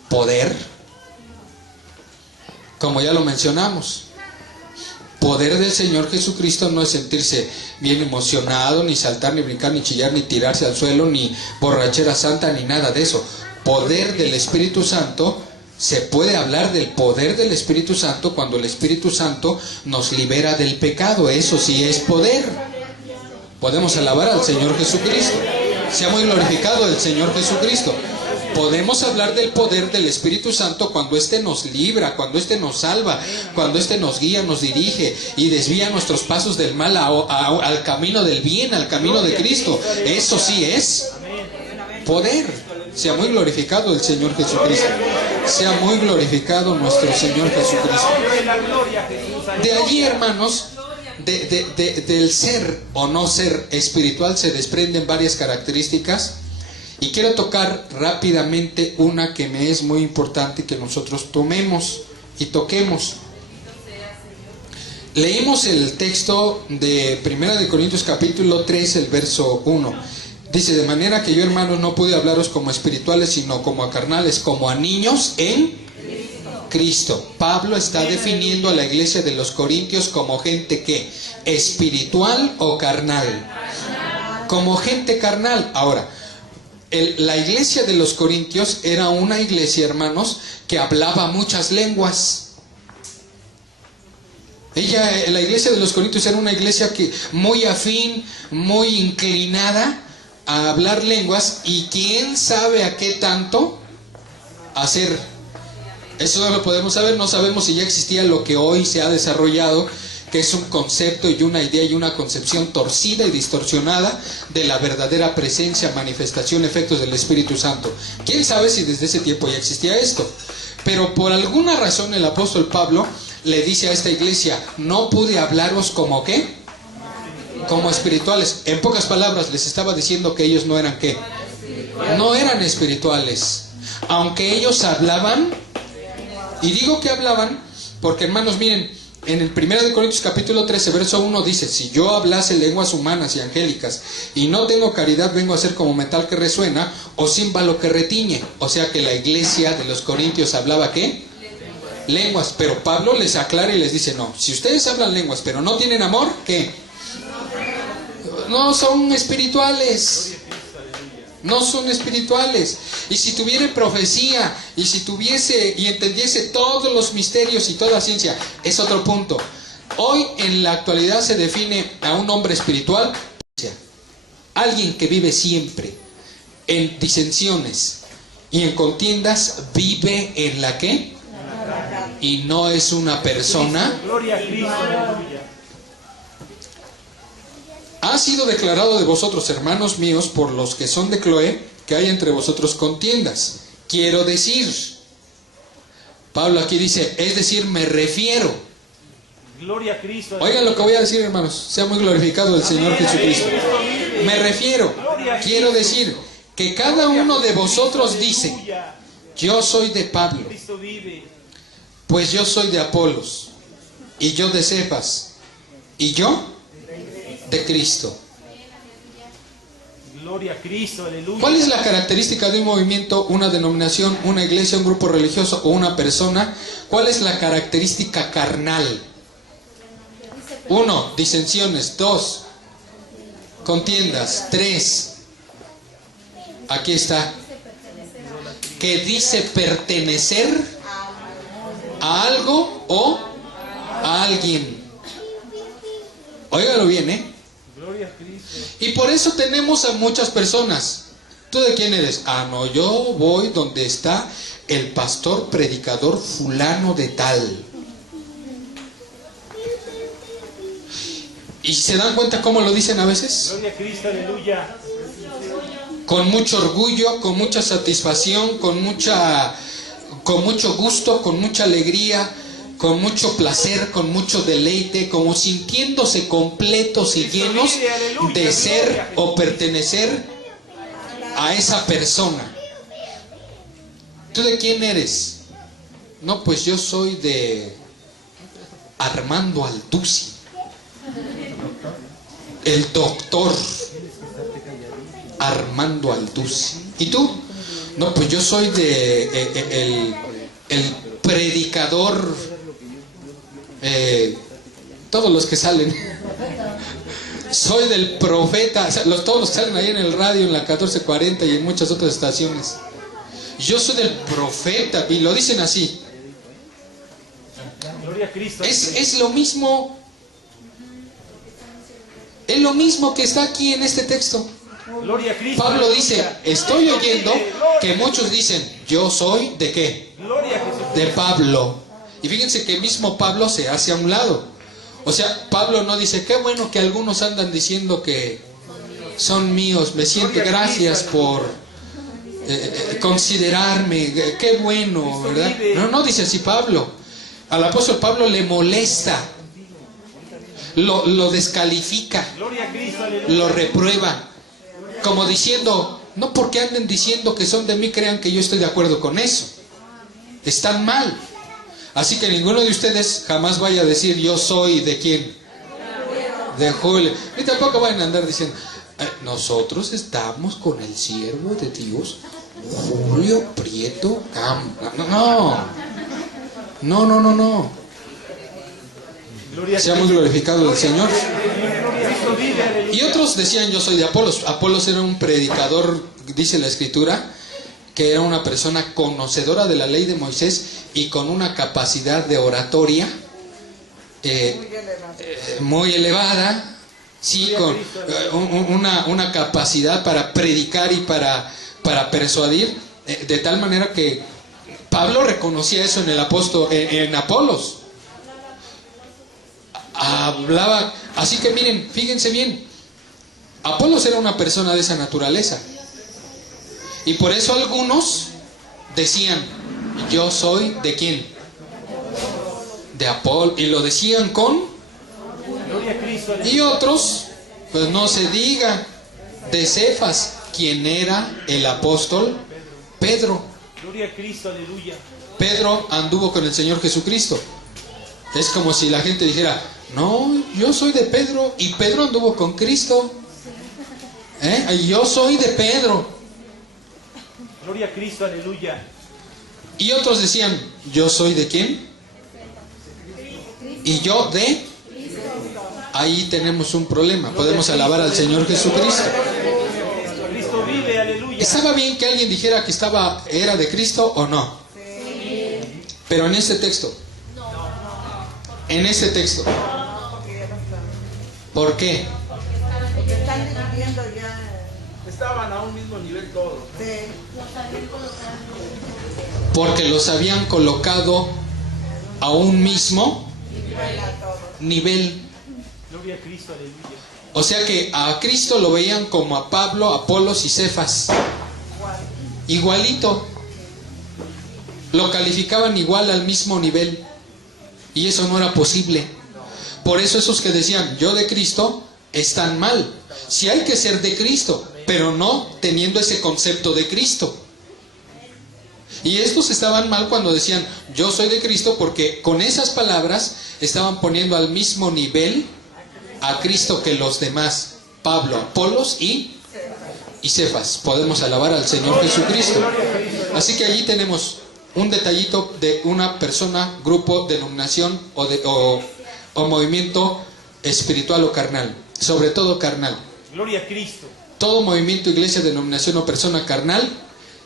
¿Poder? Como ya lo mencionamos, poder del Señor Jesucristo no es sentirse bien emocionado, ni saltar, ni brincar, ni chillar, ni tirarse al suelo, ni borrachera santa, ni nada de eso. Poder del Espíritu Santo, se puede hablar del poder del Espíritu Santo cuando el Espíritu Santo nos libera del pecado. Eso sí es poder. Podemos alabar al Señor Jesucristo. Sea muy glorificado el Señor Jesucristo. Podemos hablar del poder del Espíritu Santo cuando éste nos libra, cuando éste nos salva, cuando éste nos guía, nos dirige y desvía nuestros pasos del mal al camino del bien, al camino de Cristo. Eso sí es poder. Sea muy glorificado el Señor Jesucristo. Sea muy glorificado nuestro Señor Jesucristo. De allí, hermanos, del ser o no ser espiritual se desprenden varias características. Y quiero tocar rápidamente una que me es muy importante que nosotros tomemos y toquemos. Leímos el texto de 1 Corintios capítulo 3, el verso 1. Dice: de manera que yo, hermanos, no pude hablaros como espirituales, sino como a carnales, como a niños en Cristo. Pablo está definiendo a la iglesia de los Corintios como gente que, espiritual o carnal. Como gente carnal. Ahora, la iglesia de los Corintios era una iglesia, hermanos, que hablaba muchas lenguas. La iglesia de los Corintios era una iglesia que muy afín, muy inclinada a hablar lenguas, y quién sabe a qué tanto hacer. Eso no lo podemos saber. No sabemos si ya existía lo que hoy se ha desarrollado, que es un concepto y una idea y una concepción torcida y distorsionada de la verdadera presencia, manifestación, efectos del Espíritu Santo. ¿Quién sabe si desde ese tiempo ya existía esto? Pero por alguna razón el apóstol Pablo le dice a esta iglesia: no pude hablaros como ¿qué? Como espirituales. En pocas palabras les estaba diciendo que ellos no eran ¿qué? No eran espirituales. Aunque ellos hablaban, y digo que hablaban porque, hermanos, miren, en el 1 Corintios capítulo 13, verso 1 dice: si yo hablase lenguas humanas y angélicas y no tengo caridad, vengo a ser como metal que resuena o címbalo que retiñe. O sea que la iglesia de los Corintios hablaba ¿qué? Lenguas. Pero Pablo les aclara y les dice: no, si ustedes hablan lenguas pero no tienen amor, ¿qué? No son espirituales. No son espirituales. Y si tuviera profecía, y si tuviese y entendiese todos los misterios y toda ciencia, es otro punto. Hoy en la actualidad se define a un hombre espiritual, alguien que vive siempre en disensiones y en contiendas, vive en la ¿qué? Y no es una persona. ha sido declarado de vosotros, hermanos míos, por los que son de Cloé, que hay entre vosotros contiendas. Quiero decir, Pablo aquí dice, es decir, me refiero. Gloria a Cristo. Oigan lo que voy a decir, hermanos, sea muy glorificado el Señor Jesucristo. Me refiero, quiero decir, que cada uno de vosotros dice, yo soy de Pablo, pues yo soy de Apolos, y yo de Cefas, y yo de Cristo. Gloria a Cristo, aleluya. ¿Cuál es la característica de un movimiento, una denominación, una iglesia, un grupo religioso o una persona? ¿Cuál es la característica carnal? 1, disensiones. 2, contiendas. 3, aquí está, que dice pertenecer a algo o a alguien. Óigalo bien, ¿eh? Gloria a Cristo. Y por eso tenemos a muchas personas. ¿Tú de quién eres? Ah, no, yo voy donde está el pastor predicador fulano de tal. ¿Y se dan cuenta cómo lo dicen a veces? Gloria a Cristo, aleluya. Con mucho orgullo, con mucha satisfacción, con mucho gusto, con mucha alegría, con mucho placer, con mucho deleite, como sintiéndose completos y llenos de ser o pertenecer a esa persona. ¿Tú de quién eres? No, pues yo soy de Armando Altuzzi, el doctor Armando Altuzzi. ¿Y tú? No, pues yo soy de el predicador, todos los que salen. Soy del profeta, o sea, todos los que salen ahí en el radio, en la 1440 y en muchas otras estaciones. Yo soy del profeta, y lo dicen así. Gloria a Cristo. Es lo mismo. Es lo mismo que está aquí en este texto. Gloria a Cristo. Pablo dice, estoy oyendo que muchos dicen, yo soy ¿de qué? Gloria a Jesús. De Pablo. Y fíjense que el mismo Pablo se hace a un lado. O sea, Pablo no dice, qué bueno que algunos andan diciendo que son míos, me siento, gracias por considerarme, qué bueno, ¿verdad? No dice así Pablo. Al apóstol Pablo le molesta, lo descalifica, Gloria a Cristo, aleluya. lo reprueba, como diciendo, no porque anden diciendo que son de mí crean que yo estoy de acuerdo con eso. Están mal. Así que ninguno de ustedes jamás vaya a decir, yo soy ¿de quién? De Julio. Y tampoco vayan a andar diciendo, nosotros estamos con el siervo de Dios, Julio Prieto Campo. No. Seamos glorificados del Señor. Y otros decían, yo soy de Apolos. Apolos era un predicador, dice la Escritura, que era una persona conocedora de la ley de Moisés y con una capacidad de oratoria muy elevada, sí, con una capacidad para predicar y para persuadir, de tal manera que Pablo reconocía eso en el apóstol, en Apolos. Hablaba, así que miren, fíjense bien, Apolos era una persona de esa naturaleza. Y por eso algunos decían, yo soy ¿de quién? De Apolo. Y lo decían con... Y otros, pues no se diga, de Cefas, quien era el apóstol Pedro. Gloria a Cristo, aleluya. Pedro anduvo con el Señor Jesucristo. Es como si la gente dijera, no, yo soy de Pedro y Pedro anduvo con Cristo. Y yo soy de Pedro. Gloria a Cristo, aleluya. Y otros decían, ¿yo soy de quién? Y yo de... Ahí tenemos un problema. Podemos alabar al Señor Jesucristo. Cristo vive, aleluya. ¿Estaba bien que alguien dijera que era de Cristo o no? Pero en este texto. En este texto. ¿Por qué? Porque están viviendo ya. Estaban a un mismo nivel todos. Porque los habían colocado a un mismo nivel. Gloria a Cristo, aleluya. O sea que a Cristo lo veían como a Pablo, Apolos y Cefas. Igualito. Lo calificaban igual, al mismo nivel. Y eso no era posible. Por eso esos que decían yo de Cristo están mal. Sí hay que ser de Cristo, pero no teniendo ese concepto de Cristo. Y estos estaban mal cuando decían yo soy de Cristo, porque con esas palabras estaban poniendo al mismo nivel a Cristo que los demás, Pablo, Apolos y Cefas. Podemos alabar al Señor Jesucristo. Así que allí tenemos un detallito de una persona, grupo, denominación o movimiento espiritual o carnal, sobre todo carnal. Gloria a Cristo. Todo movimiento, iglesia, denominación o persona carnal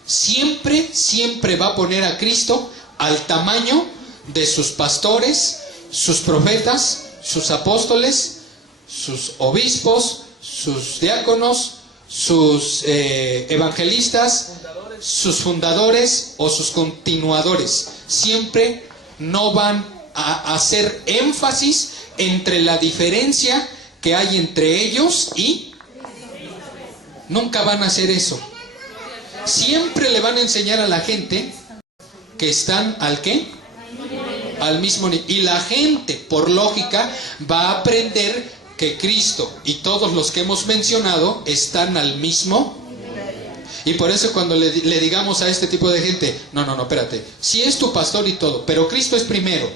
siempre va a poner a Cristo al tamaño de sus pastores, sus profetas, sus apóstoles, sus obispos, sus diáconos, sus evangelistas, sus fundadores o sus continuadores. Siempre no van a hacer énfasis entre la diferencia que hay entre ellos y nunca van a hacer eso. Siempre le van a enseñar a la gente que están al ¿qué? Al mismo nivel. Y la gente, por lógica, va a aprender que Cristo y todos los que hemos mencionado están al mismo. Y por eso cuando le digamos a este tipo de gente, no, espérate, sí es tu pastor y todo, pero Cristo es primero.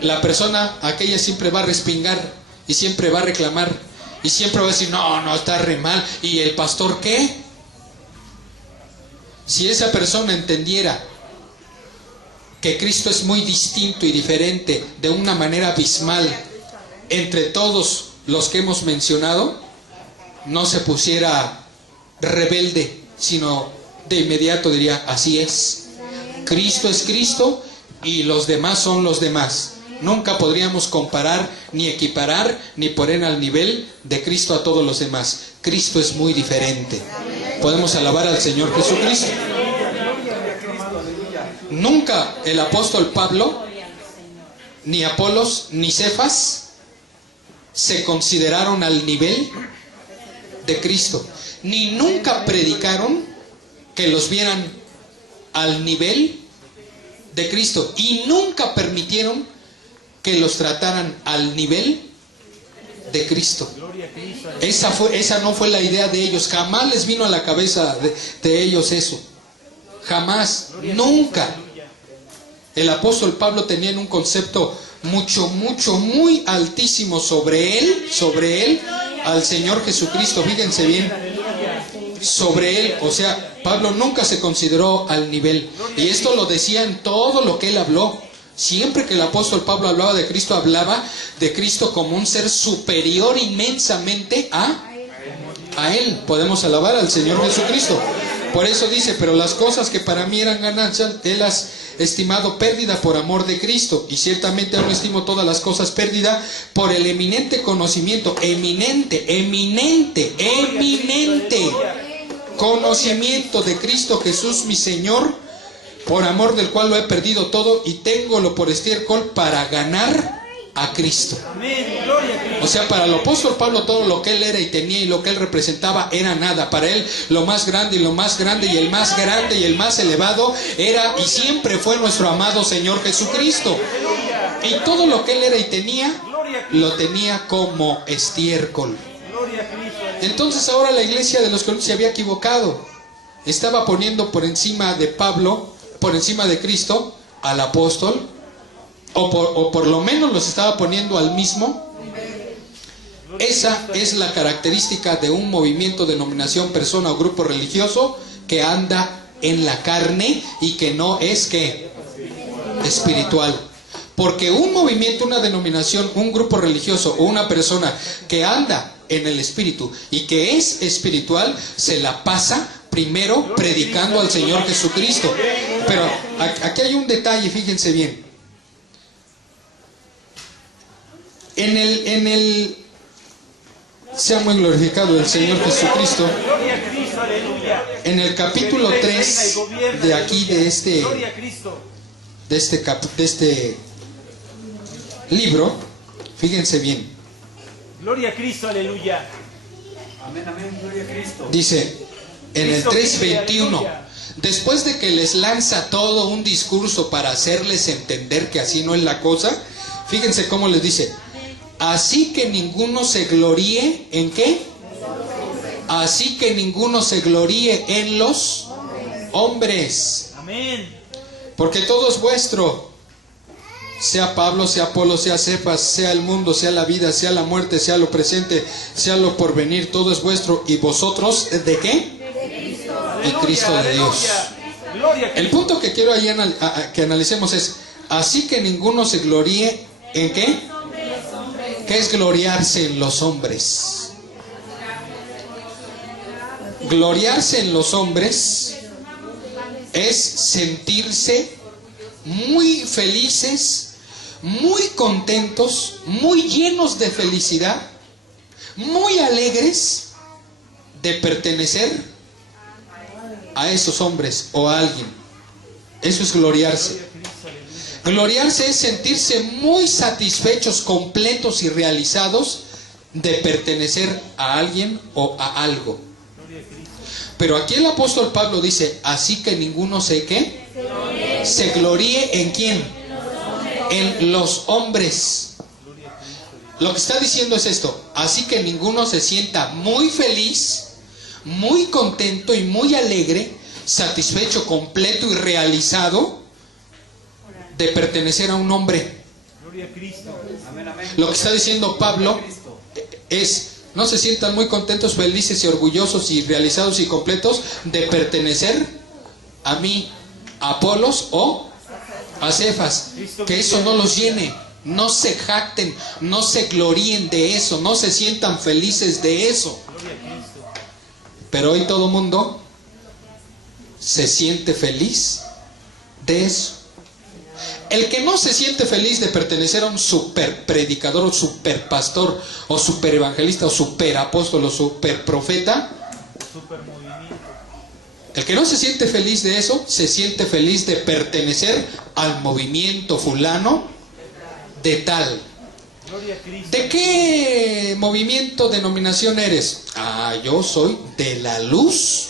La persona aquella siempre va a respingar y siempre va a reclamar y siempre va a decir, no, está re mal. ¿Y el pastor qué? Si esa persona entendiera que Cristo es muy distinto y diferente de una manera abismal entre todos los que hemos mencionado, no se pusiera rebelde, sino de inmediato diría, así es. Cristo es Cristo y los demás son los demás. Nunca podríamos comparar, ni equiparar, ni poner al nivel de Cristo a todos los demás. Cristo es muy diferente. Podemos alabar al Señor Jesucristo. Nunca el apóstol Pablo, ni Apolos, ni Cefas se consideraron al nivel de Cristo. Ni nunca predicaron que los vieran al nivel de Cristo. Y nunca permitieron que los trataran al nivel de Cristo. Esa no fue la idea de ellos. Jamás les vino a la cabeza de ellos eso. Jamás, nunca. El apóstol Pablo tenía un concepto muy altísimo sobre él, al Señor Jesucristo. Fíjense bien, sobre él. O sea, Pablo nunca se consideró al nivel. Y esto lo decía en todo lo que él habló. Siempre que el apóstol Pablo hablaba de Cristo como un ser superior inmensamente a él. Podemos alabar al Señor Jesucristo. Por eso dice, pero las cosas que para mí eran ganancias, Él las estimado pérdida por amor de Cristo. Y ciertamente aún estimo todas las cosas pérdida por el eminente conocimiento, eminente conocimiento de Cristo Jesús mi Señor, por amor del cual lo he perdido todo y téngolo por estiércol para ganar a Cristo. O sea, para el apóstol Pablo todo lo que él era y tenía y lo que él representaba era nada. Para él lo más grande y lo más grande y el más grande y el más elevado era y siempre fue nuestro amado Señor Jesucristo. Y todo lo que él era y tenía lo tenía como estiércol. Entonces ahora la iglesia de los Corintios se había equivocado. Estaba poniendo por encima de Pablo, por encima de Cristo, al apóstol, o por lo menos los estaba poniendo al mismo. Esa es la característica de un movimiento, denominación, persona o grupo religioso que anda en la carne y que no es que espiritual. Porque un movimiento, una denominación, un grupo religioso o una persona que anda en el espíritu y que es espiritual, se la pasa primero predicando al Señor Jesucristo. Pero aquí hay un detalle, fíjense bien. Sea muy glorificado el Señor Jesucristo. En el capítulo 3 de aquí, de este libro, fíjense bien. Gloria a Cristo, aleluya. Amén, amén, gloria a Cristo. Dice en el 3:21, después de que les lanza todo un discurso para hacerles entender que así no es la cosa, fíjense cómo les dice: así que ninguno se gloríe en ¿qué? Así que ninguno se gloríe en los hombres. Amén. Porque todo es vuestro. Sea Pablo, sea Apolo, sea Cefas, sea el mundo, sea la vida, sea la muerte, sea lo presente, sea lo porvenir, todo es vuestro. ¿Y vosotros de qué? De Cristo. Y Cristo de Dios. El punto que quiero ahí que analicemos es: así que ninguno se gloríe en ¿qué? ¿Qué es gloriarse en los hombres? Gloriarse en los hombres es sentirse muy felices, muy contentos, muy llenos de felicidad, muy alegres de pertenecer a esos hombres o a alguien. Eso es gloriarse. Gloriarse es sentirse muy satisfechos, completos y realizados de pertenecer a alguien o a algo. Pero aquí el apóstol Pablo dice: así que ninguno se ¿qué? Se gloríe en ¿quién? En los hombres. Lo que está diciendo es esto: así que ninguno se sienta muy feliz, muy contento y muy alegre, satisfecho, completo y realizado de pertenecer a un hombre. Lo que está diciendo Pablo es: no se sientan muy contentos, felices y orgullosos y realizados y completos de pertenecer a mí, a Apolos o a Cefas. Que eso no los llene, no se jacten, no se gloríen de eso, no se sientan felices de eso. Pero hoy todo mundo se siente feliz de eso. El que no se siente feliz de pertenecer a un super predicador o super pastor o super evangelista o super apóstol o super profeta, el que no se siente feliz de eso, se siente feliz de pertenecer al movimiento fulano de tal. ¿De qué movimiento, denominación eres? Ah, yo soy de la luz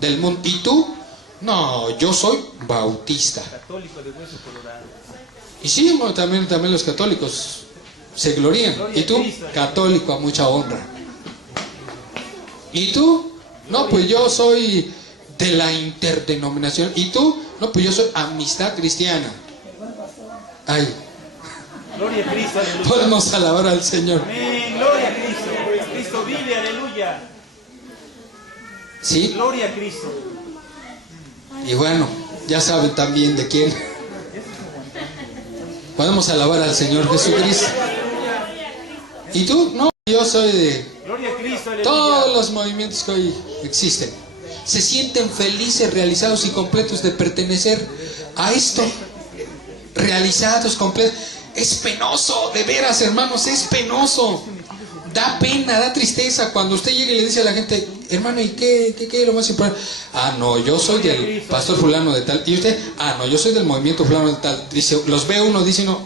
del mundo. ¿Y tú? No, yo soy bautista. Católico de hueso colorado. Y sí, bueno, también los católicos se glorían. ¿Y tú? Católico a mucha honra. ¿Y tú? No, pues yo soy de la interdenominación. ¿Y tú? No, pues yo soy Amistad Cristiana. Ay, Gloria a Cristo, aleluya. podemos alabar al Señor. Amén, gloria a Cristo. Cristo vive, aleluya. ¿Sí? Gloria a Cristo. Y bueno, ya saben también de quién. Podemos alabar al Señor Jesucristo. ¿Y tú? No, yo soy de Gloria a Cristo, aleluya. todos los movimientos que hoy existen. Se sienten felices, realizados y completos de pertenecer a esto. Realizados, completos. Es penoso, de veras, hermanos, es penoso. Da pena, da tristeza cuando usted llega y le dice a la gente: hermano, ¿y qué es lo más importante? Ah, no, yo soy del pastor fulano de tal. Y usted: ah, no, yo soy del movimiento fulano de tal. Dice, los ve uno, dice uno: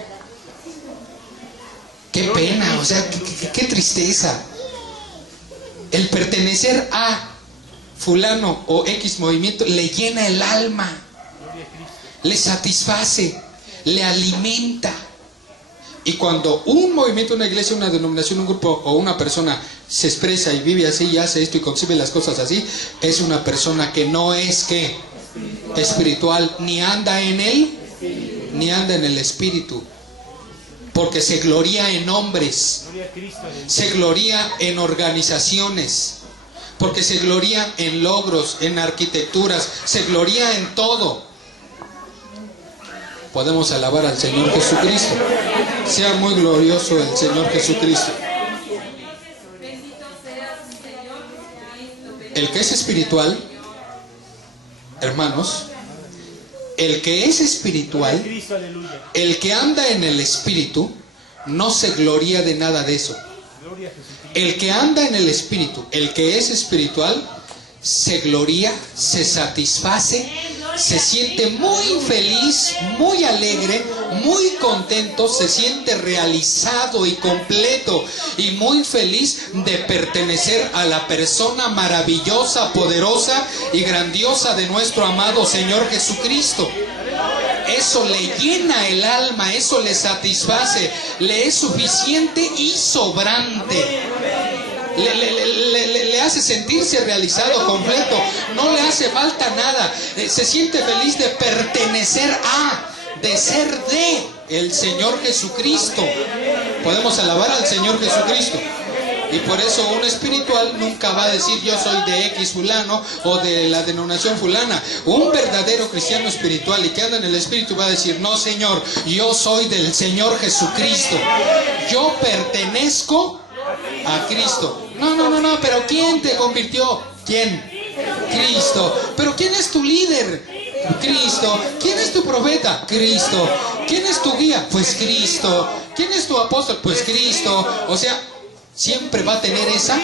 qué pena, o sea, qué tristeza. El pertenecer a fulano o X movimiento le llena el alma, le satisface, le alimenta. Y cuando un movimiento, una iglesia, una denominación, un grupo o una persona se expresa y vive así y hace esto y concibe las cosas así, es una persona que no es ¿qué? Espiritual, ni anda en el espíritu, porque se gloría en hombres, se gloría en organizaciones, porque se gloría en logros, en arquitecturas, se gloría en todo. Podemos alabar al Señor Jesucristo. Sea muy glorioso el Señor Jesucristo. El que es espiritual, hermanos, el que es espiritual, el que anda en el espíritu, no se gloría de nada de eso. El que anda en el espíritu, el que es espiritual, se gloría, se satisface, se siente muy feliz, muy alegre, muy contento, se siente realizado y completo y muy feliz de pertenecer a la persona maravillosa, poderosa y grandiosa de nuestro amado Señor Jesucristo. Eso le llena el alma, eso le satisface, le es suficiente y sobrante. Le hace sentirse realizado, completo, no le hace falta nada, se siente feliz de pertenecer a, de ser de el Señor Jesucristo. Podemos alabar al Señor Jesucristo. Y por eso un espiritual nunca va a decir yo soy de X fulano o de la denominación fulana. Un verdadero cristiano espiritual y que anda en el Espíritu va a decir, no Señor, yo soy del Señor Jesucristo. Yo pertenezco a Cristo. No, pero ¿quién te convirtió? ¿Quién? Cristo. ¿Pero quién es tu líder? Cristo. ¿Quién es tu profeta? Cristo. ¿Quién es tu guía? Pues Cristo. ¿Quién es tu apóstol? Pues Cristo. O sea, siempre va a tener esa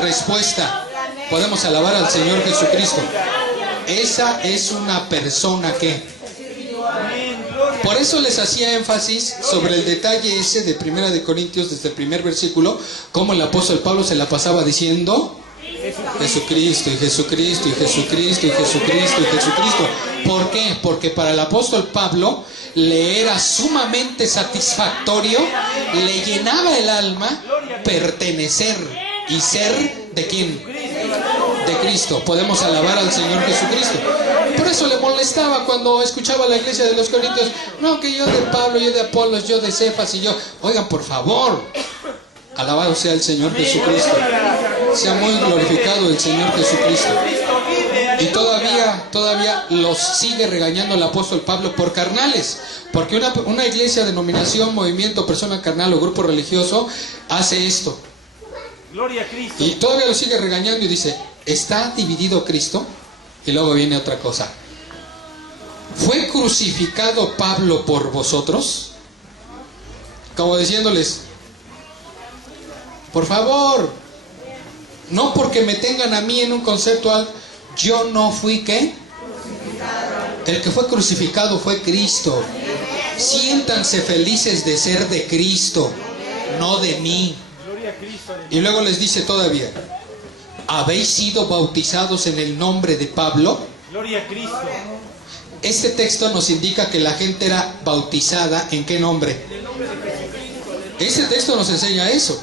respuesta. Podemos alabar al Señor Jesucristo. Esa es una persona que... Por eso les hacía énfasis sobre el detalle ese de 1 de Corintios, desde el primer versículo, como el apóstol Pablo se la pasaba diciendo Jesucristo y Jesucristo y Jesucristo y Jesucristo y Jesucristo. ¿Por qué? Porque para el apóstol Pablo le era sumamente satisfactorio, le llenaba el alma pertenecer y ser ¿de quién? De Cristo. Podemos alabar al Señor Jesucristo. Por eso le molestaba cuando escuchaba a la iglesia de los Corintios, no, que yo de Pablo, yo de Apolos, yo de Cefas y yo. Oigan, por favor, alabado sea el Señor Jesucristo. Sea muy glorificado el Señor Jesucristo. Y todavía los sigue regañando el apóstol Pablo por carnales. Porque una iglesia, denominación, movimiento, persona carnal o grupo religioso hace esto. Gloria a Cristo. Y todavía lo sigue regañando y dice, ¿está dividido Cristo? Y luego viene otra cosa. ¿Fue crucificado Pablo por vosotros? Como diciéndoles, por favor, no porque me tengan a mí en un concepto, yo no fui ¿qué? El que fue crucificado fue Cristo. Siéntanse felices de ser de Cristo, no de mí. Y luego les dice todavía, ¿habéis sido bautizados en el nombre de Pablo? Gloria a Cristo. Este texto nos indica que la gente era bautizada ¿en qué nombre? Este texto nos enseña eso.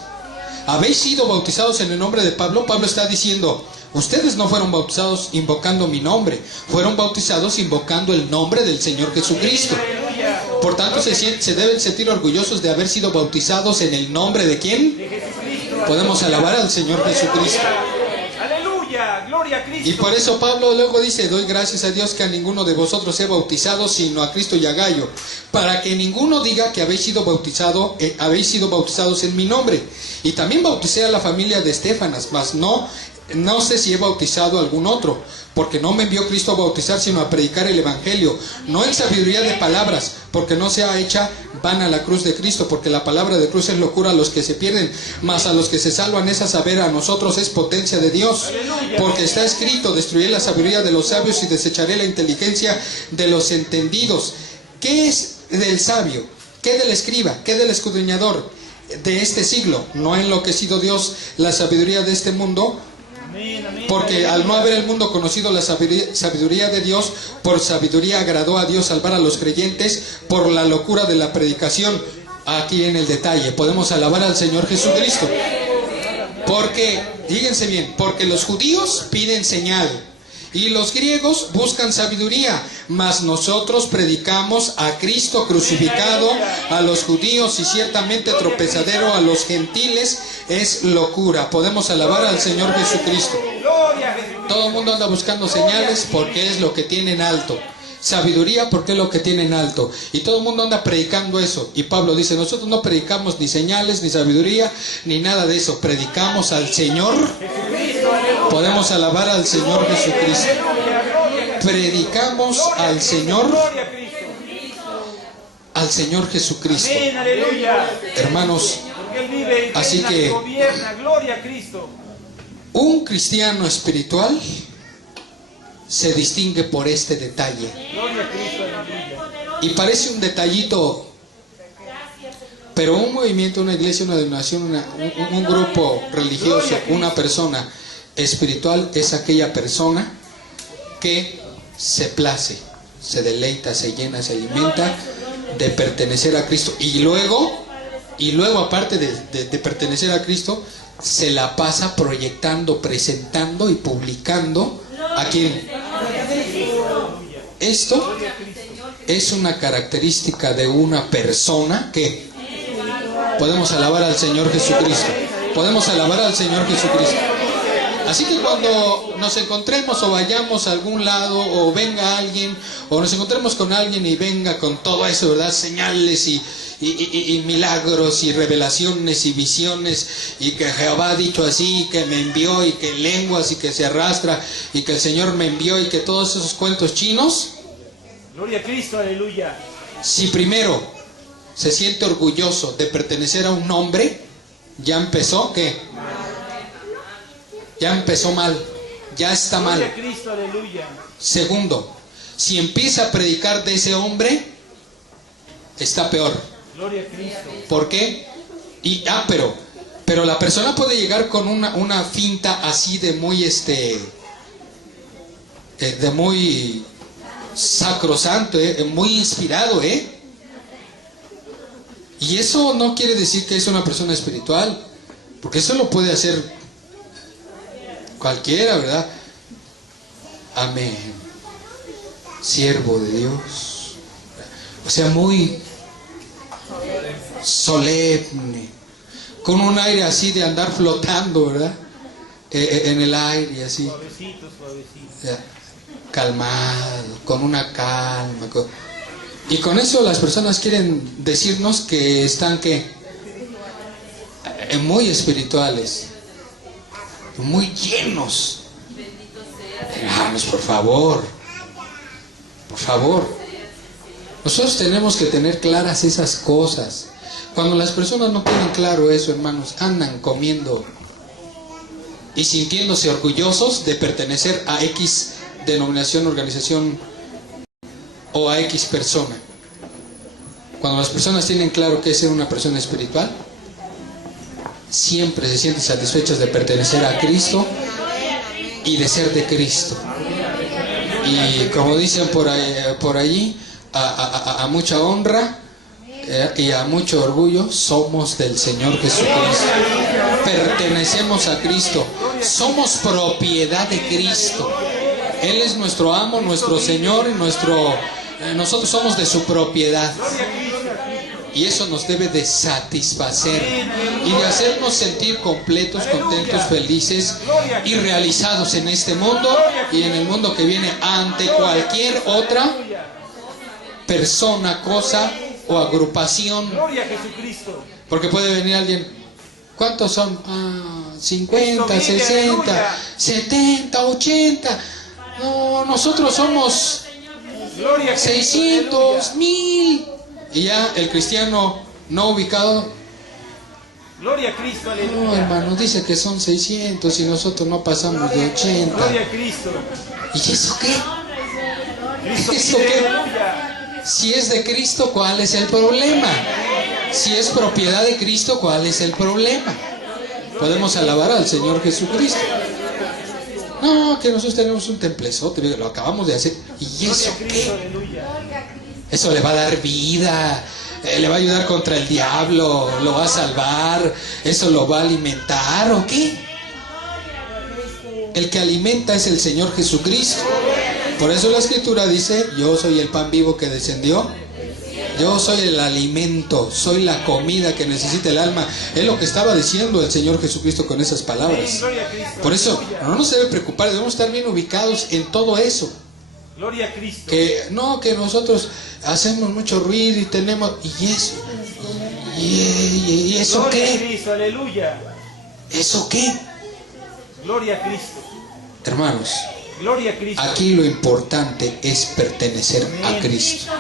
¿Habéis sido bautizados en el nombre de Pablo? Pablo está diciendo, ustedes no fueron bautizados invocando mi nombre, fueron bautizados invocando el nombre del Señor Jesucristo. Por tanto, se deben sentir orgullosos de haber sido bautizados en el nombre de ¿quién? Podemos alabar al Señor Jesucristo. Aleluya, gloria a Cristo. Y por eso Pablo luego dice, doy gracias a Dios que a ninguno de vosotros he bautizado, sino a Cristo y a Gallo, para que ninguno diga que habéis sido bautizados en mi nombre. Y también bauticé a la familia de Estéfanas, mas no sé si he bautizado a algún otro, porque no me envió Cristo a bautizar, sino a predicar el Evangelio, no en sabiduría de palabras, porque no sea hecha vana la cruz de Cristo, porque la palabra de cruz es locura a los que se pierden, mas a los que se salvan es a saber, a nosotros es potencia de Dios. Porque está escrito, destruiré la sabiduría de los sabios y desecharé la inteligencia de los entendidos. ¿Qué es del sabio? ¿Qué del escriba? ¿Qué del escudriñador de este siglo? ¿No ha enloquecido Dios la sabiduría de este mundo? Porque al no haber el mundo conocido la sabiduría de Dios, por sabiduría agradó a Dios salvar a los creyentes por la locura de la predicación. Aquí en el detalle, podemos alabar al Señor Jesucristo. Porque, fíjense bien, porque los judíos piden señal y los griegos buscan sabiduría, mas nosotros predicamos a Cristo crucificado, a los judíos y ciertamente tropezadero a los gentiles, es locura. Podemos alabar al Señor Jesucristo. Todo el mundo anda buscando señales porque es lo que tienen alto. Sabiduría porque es lo que tienen alto. Y todo el mundo anda predicando eso. Y Pablo dice, nosotros no predicamos ni señales, ni sabiduría, ni nada de eso. Predicamos al Señor. Podemos alabar al Señor Jesucristo. Predicamos al Señor Jesucristo. Hermanos, así que un cristiano espiritual se distingue por este detalle. Y parece un detallito, pero un movimiento, una iglesia, una denominación, un grupo religioso, una persona espiritual es aquella persona que se place, se deleita, se llena, se alimenta de pertenecer a Cristo. Y luego aparte de pertenecer a Cristo, se la pasa proyectando, presentando y publicando a quién. Esto es una característica de una persona que podemos alabar al Señor Jesucristo. Podemos alabar al Señor Jesucristo. Así que cuando nos encontremos o vayamos a algún lado o venga alguien o nos encontremos con alguien y venga con todo eso, ¿verdad? Señales y milagros y revelaciones y visiones y que Jehová ha dicho así, que me envió y que lenguas y que se arrastra y que el Señor me envió y que todos esos cuentos chinos. Gloria a Cristo, aleluya. Si primero se siente orgulloso de pertenecer a un hombre, ya empezó, ¿qué? Ya empezó mal, ya está mal. Gloria a Cristo, aleluya. Segundo, si empieza a predicar de ese hombre, está peor. Gloria a Cristo. ¿Por qué? Pero la persona puede llegar con una finta así de muy de muy sacrosanto, muy inspirado, y eso no quiere decir que es una persona espiritual, porque eso lo puede hacer cualquiera, ¿verdad? Amén. Siervo de Dios. O sea, muy solemne, con un aire así de andar flotando, ¿verdad? En el aire, así. Suavecito, suavecito. Ya, calmado, con una calma. Y con eso las personas quieren decirnos que están, ¿qué? Muy espirituales, muy llenos. Hermanos, por favor. Nosotros tenemos que tener claras esas cosas. Cuando las personas no tienen claro eso, hermanos, andan comiendo y sintiéndose orgullosos de pertenecer a X denominación, organización o a X persona. Cuando las personas tienen claro que es ser una persona espiritual, siempre se sienten satisfechas de pertenecer a Cristo y de ser de Cristo. Y como dicen por allí, a mucha honra y a mucho orgullo, somos del Señor Jesucristo. Pertenecemos a Cristo. Somos propiedad de Cristo. Él es nuestro amo, nuestro Señor, nosotros somos de su propiedad. Y eso nos debe de satisfacer y de hacernos sentir completos, contentos, felices y realizados en este mundo y en el mundo que viene ante cualquier otra persona, cosa o agrupación. Gloria a Jesucristo. Porque puede venir alguien, ¿cuántos son? 50, 60, 70, 80. No, nosotros somos 600, 1000. Y ya el cristiano no ubicado, Gloria a Cristo, aleluya. no, hermano, dice que son 600 y nosotros no pasamos de 80. Gloria a Cristo. ¿Y eso qué? Cristo ¿Eso vive, qué? aleluya. Si es de Cristo, ¿cuál es el problema? Si es propiedad de Cristo, ¿cuál es el problema? Podemos alabar al Señor Jesucristo. No, que nosotros tenemos un templezote, lo acabamos de hacer. ¿Y eso qué? Eso le va a dar vida, le va a ayudar contra el diablo, lo va a salvar, eso lo va a alimentar, ¿o qué? El que alimenta es el Señor Jesucristo. Por eso la Escritura dice, yo soy el pan vivo que descendió. Yo soy el alimento, soy la comida que necesita el alma. Es lo que estaba diciendo el Señor Jesucristo con esas palabras. Por eso no nos debe preocupar, debemos estar bien ubicados en todo eso. Gloria a Cristo. Que nosotros hacemos mucho ruido y tenemos, y eso, y eso Gloria a qué, Cristo, aleluya. eso qué, Gloria a Cristo. hermanos. Gloria a Cristo. Aquí lo importante es pertenecer a Cristo.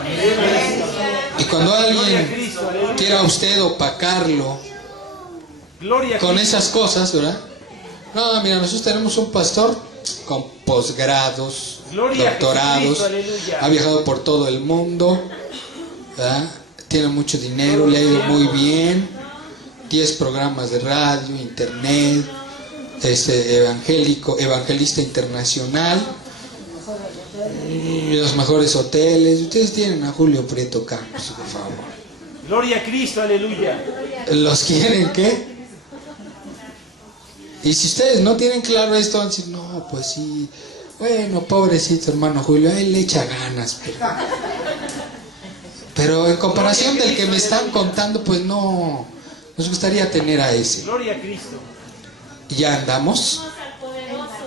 Y cuando alguien quiera a usted opacarlo Gloria a con Cristo. esas cosas, ¿verdad? No, mira, nosotros tenemos un pastor con posgrados, Gloria a doctorados, Jesucristo, aleluya. ha viajado por todo el mundo, ¿verdad? Tiene mucho dinero, le ha ido muy bien, 10 programas de radio, internet, evangelista internacional, y los mejores hoteles. Ustedes tienen a Julio Prieto Campos, por favor. Gloria a Cristo, aleluya. ¿Los quieren qué? Y si ustedes no tienen claro esto, van a decir, no, pues sí, bueno, pobrecito hermano Julio, él le echa ganas, pero en comparación del que me están contando, pues no, nos gustaría tener a ese. Gloria a Cristo. ¿Ya andamos?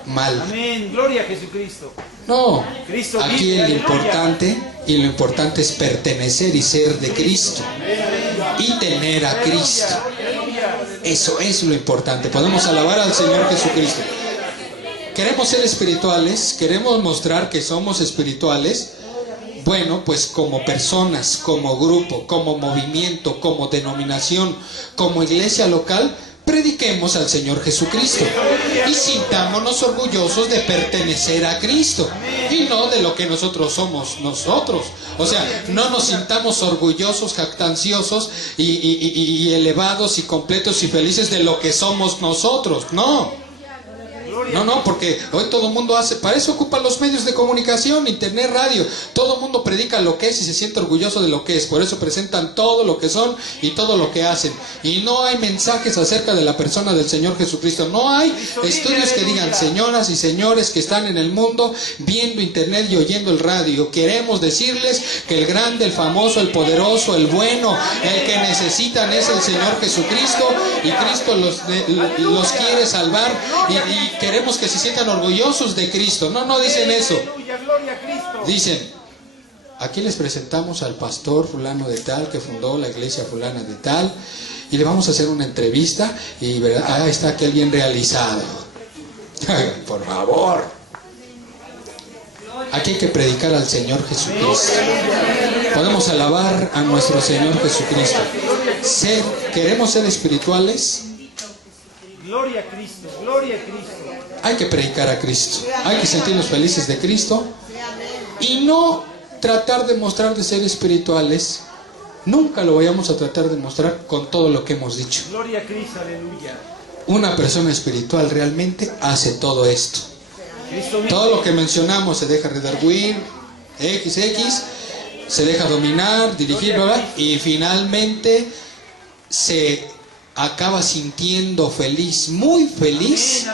Mal. Amén, gloria a Jesucristo. No, Cristo aquí vive, lo aleluya. importante es pertenecer y ser de Cristo y tener a Cristo. Eso es lo importante. Podemos alabar al Señor Jesucristo. Queremos ser espirituales, queremos mostrar que somos espirituales. Bueno, pues como personas, como grupo, como movimiento, como denominación, como iglesia local, prediquemos al Señor Jesucristo y sintámonos orgullosos de pertenecer a Cristo y no de lo que nosotros somos nosotros. O sea, no nos sintamos orgullosos, jactanciosos y elevados y completos y felices de lo que somos nosotros. No, porque hoy todo el mundo hace, para eso ocupan los medios de comunicación, internet, radio. Todo el mundo predica lo que es y se siente orgulloso de lo que es. Por eso presentan todo lo que son y todo lo que hacen. Y no hay mensajes acerca de la persona del Señor Jesucristo. No hay estudios que digan, señoras y señores que están en el mundo viendo internet y oyendo el radio, queremos decirles que el grande, el famoso, el poderoso, el bueno, el que necesitan es el Señor Jesucristo, y Cristo los quiere salvar y queremos que se sientan orgullosos de Cristo. No dicen eso. Dicen, aquí les presentamos al pastor fulano de tal que fundó la iglesia fulana de tal y le vamos a hacer una entrevista y ¿verdad? Está aquel bien realizado. Por favor. Aquí hay que predicar al Señor Jesucristo. Podemos alabar a nuestro Señor Jesucristo. ¿Queremos ser espirituales? Gloria a Cristo, gloria a Cristo. Hay que predicar a Cristo. Hay que sentirnos felices de Cristo y no tratar de mostrar de ser espirituales. Nunca lo vayamos a tratar de mostrar con todo lo que hemos dicho. Gloria a Cristo, aleluya. Una persona espiritual realmente hace todo esto. Todo lo que mencionamos, se deja redarguir, XX, se deja dominar, dirigir, ¿verdad? Y finalmente se acaba sintiendo feliz, muy feliz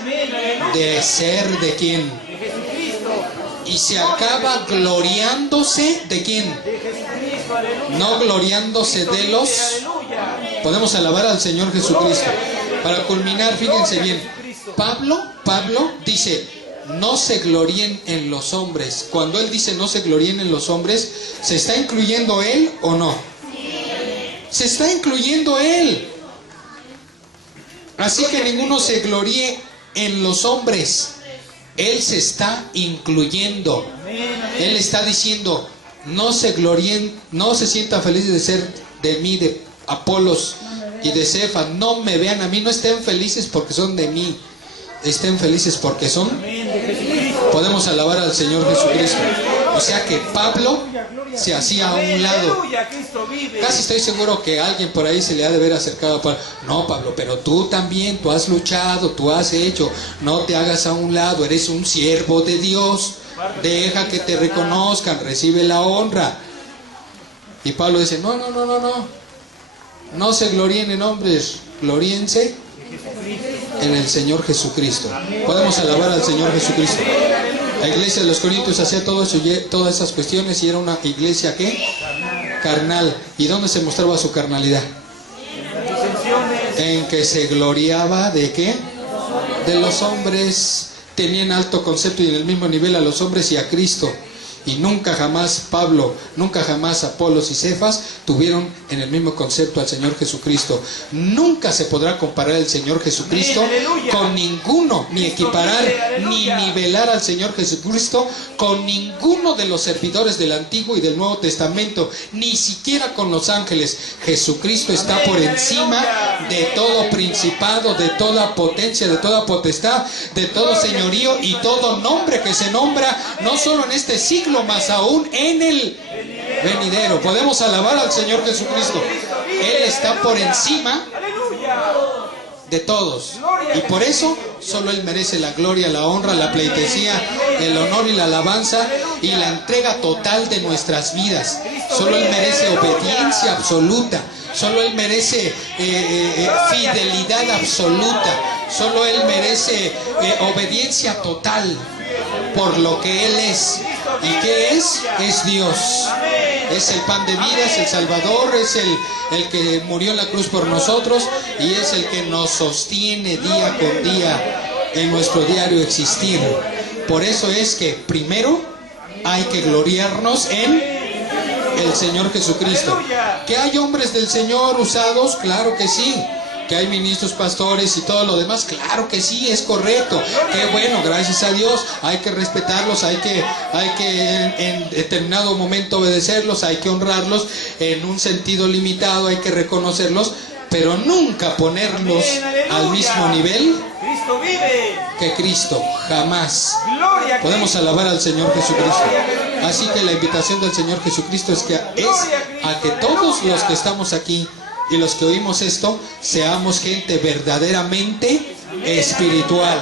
de ser de quién. Y se acaba gloriándose de quién. No gloriándose de los. Podemos alabar al Señor Jesucristo. Para culminar, fíjense bien, Pablo dice, no se gloríen en los hombres. Cuando él dice no se gloríen en los hombres, ¿se está incluyendo él o no? Se está incluyendo él. Así que ninguno se gloríe en los hombres. Él se está incluyendo. Él está diciendo, no se gloríen, no se sientan felices de ser de mí, de Apolos y de Cefas. No me vean a mí, no estén felices porque son de mí. Estén felices porque son. Podemos alabar al Señor Jesucristo. O sea que Pablo se hacía a un lado. Casi estoy seguro que alguien por ahí se le ha de haber acercado a Pablo. No, Pablo, pero tú también, tú has luchado, tú has hecho. No te hagas a un lado, eres un siervo de Dios. Deja que te reconozcan, recibe la honra. Y Pablo dice, no. No se gloríen en hombres, gloríense en el Señor Jesucristo. Podemos alabar al Señor Jesucristo. La iglesia de los Corintios hacía todo eso, todas esas cuestiones, y era una iglesia ¿qué? Carnal. ¿Y dónde se mostraba su carnalidad? En que se gloriaba de ¿qué? De los hombres. Tenían alto concepto y en el mismo nivel a los hombres y a Cristo. Y nunca jamás Pablo, nunca jamás Apolos y Cefas tuvieron en el mismo concepto al Señor Jesucristo. Nunca se podrá comparar el Señor Jesucristo con ninguno, ni equiparar, ni nivelar al Señor Jesucristo con ninguno de los servidores del Antiguo y del Nuevo Testamento, ni siquiera con los ángeles. Jesucristo está por encima de todo principado, de toda potencia, de toda potestad, de todo señorío y todo nombre que se nombra, no solo en este siglo, más aún en el venidero. Podemos alabar al Señor Jesucristo. Él está por encima de todos. Y por eso solo Él merece la gloria, la honra, la pleitesía, el honor y la alabanza y la entrega total de nuestras vidas. Solo Él merece obediencia absoluta. Solo Él merece fidelidad absoluta. Solo Él merece obediencia total por lo que Él es. ¿Y qué es? Es Dios. Es el pan de vida, es el Salvador, es el que murió en la cruz por nosotros y es el que nos sostiene día con día en nuestro diario existir. Por eso es que primero hay que gloriarnos en el Señor Jesucristo. ¿Que hay hombres del Señor usados? Claro que sí. ¿Que hay ministros, pastores y todo lo demás? Claro que sí, es correcto. Qué bueno, gracias a Dios. Hay que respetarlos, hay que en determinado momento obedecerlos, hay que honrarlos en un sentido limitado, hay que reconocerlos, pero nunca ponerlos al mismo nivel que Cristo, jamás. Podemos alabar al Señor Jesucristo. Así que la invitación del Señor Jesucristo es a que todos los que estamos aquí y los que oímos esto, seamos gente verdaderamente espiritual.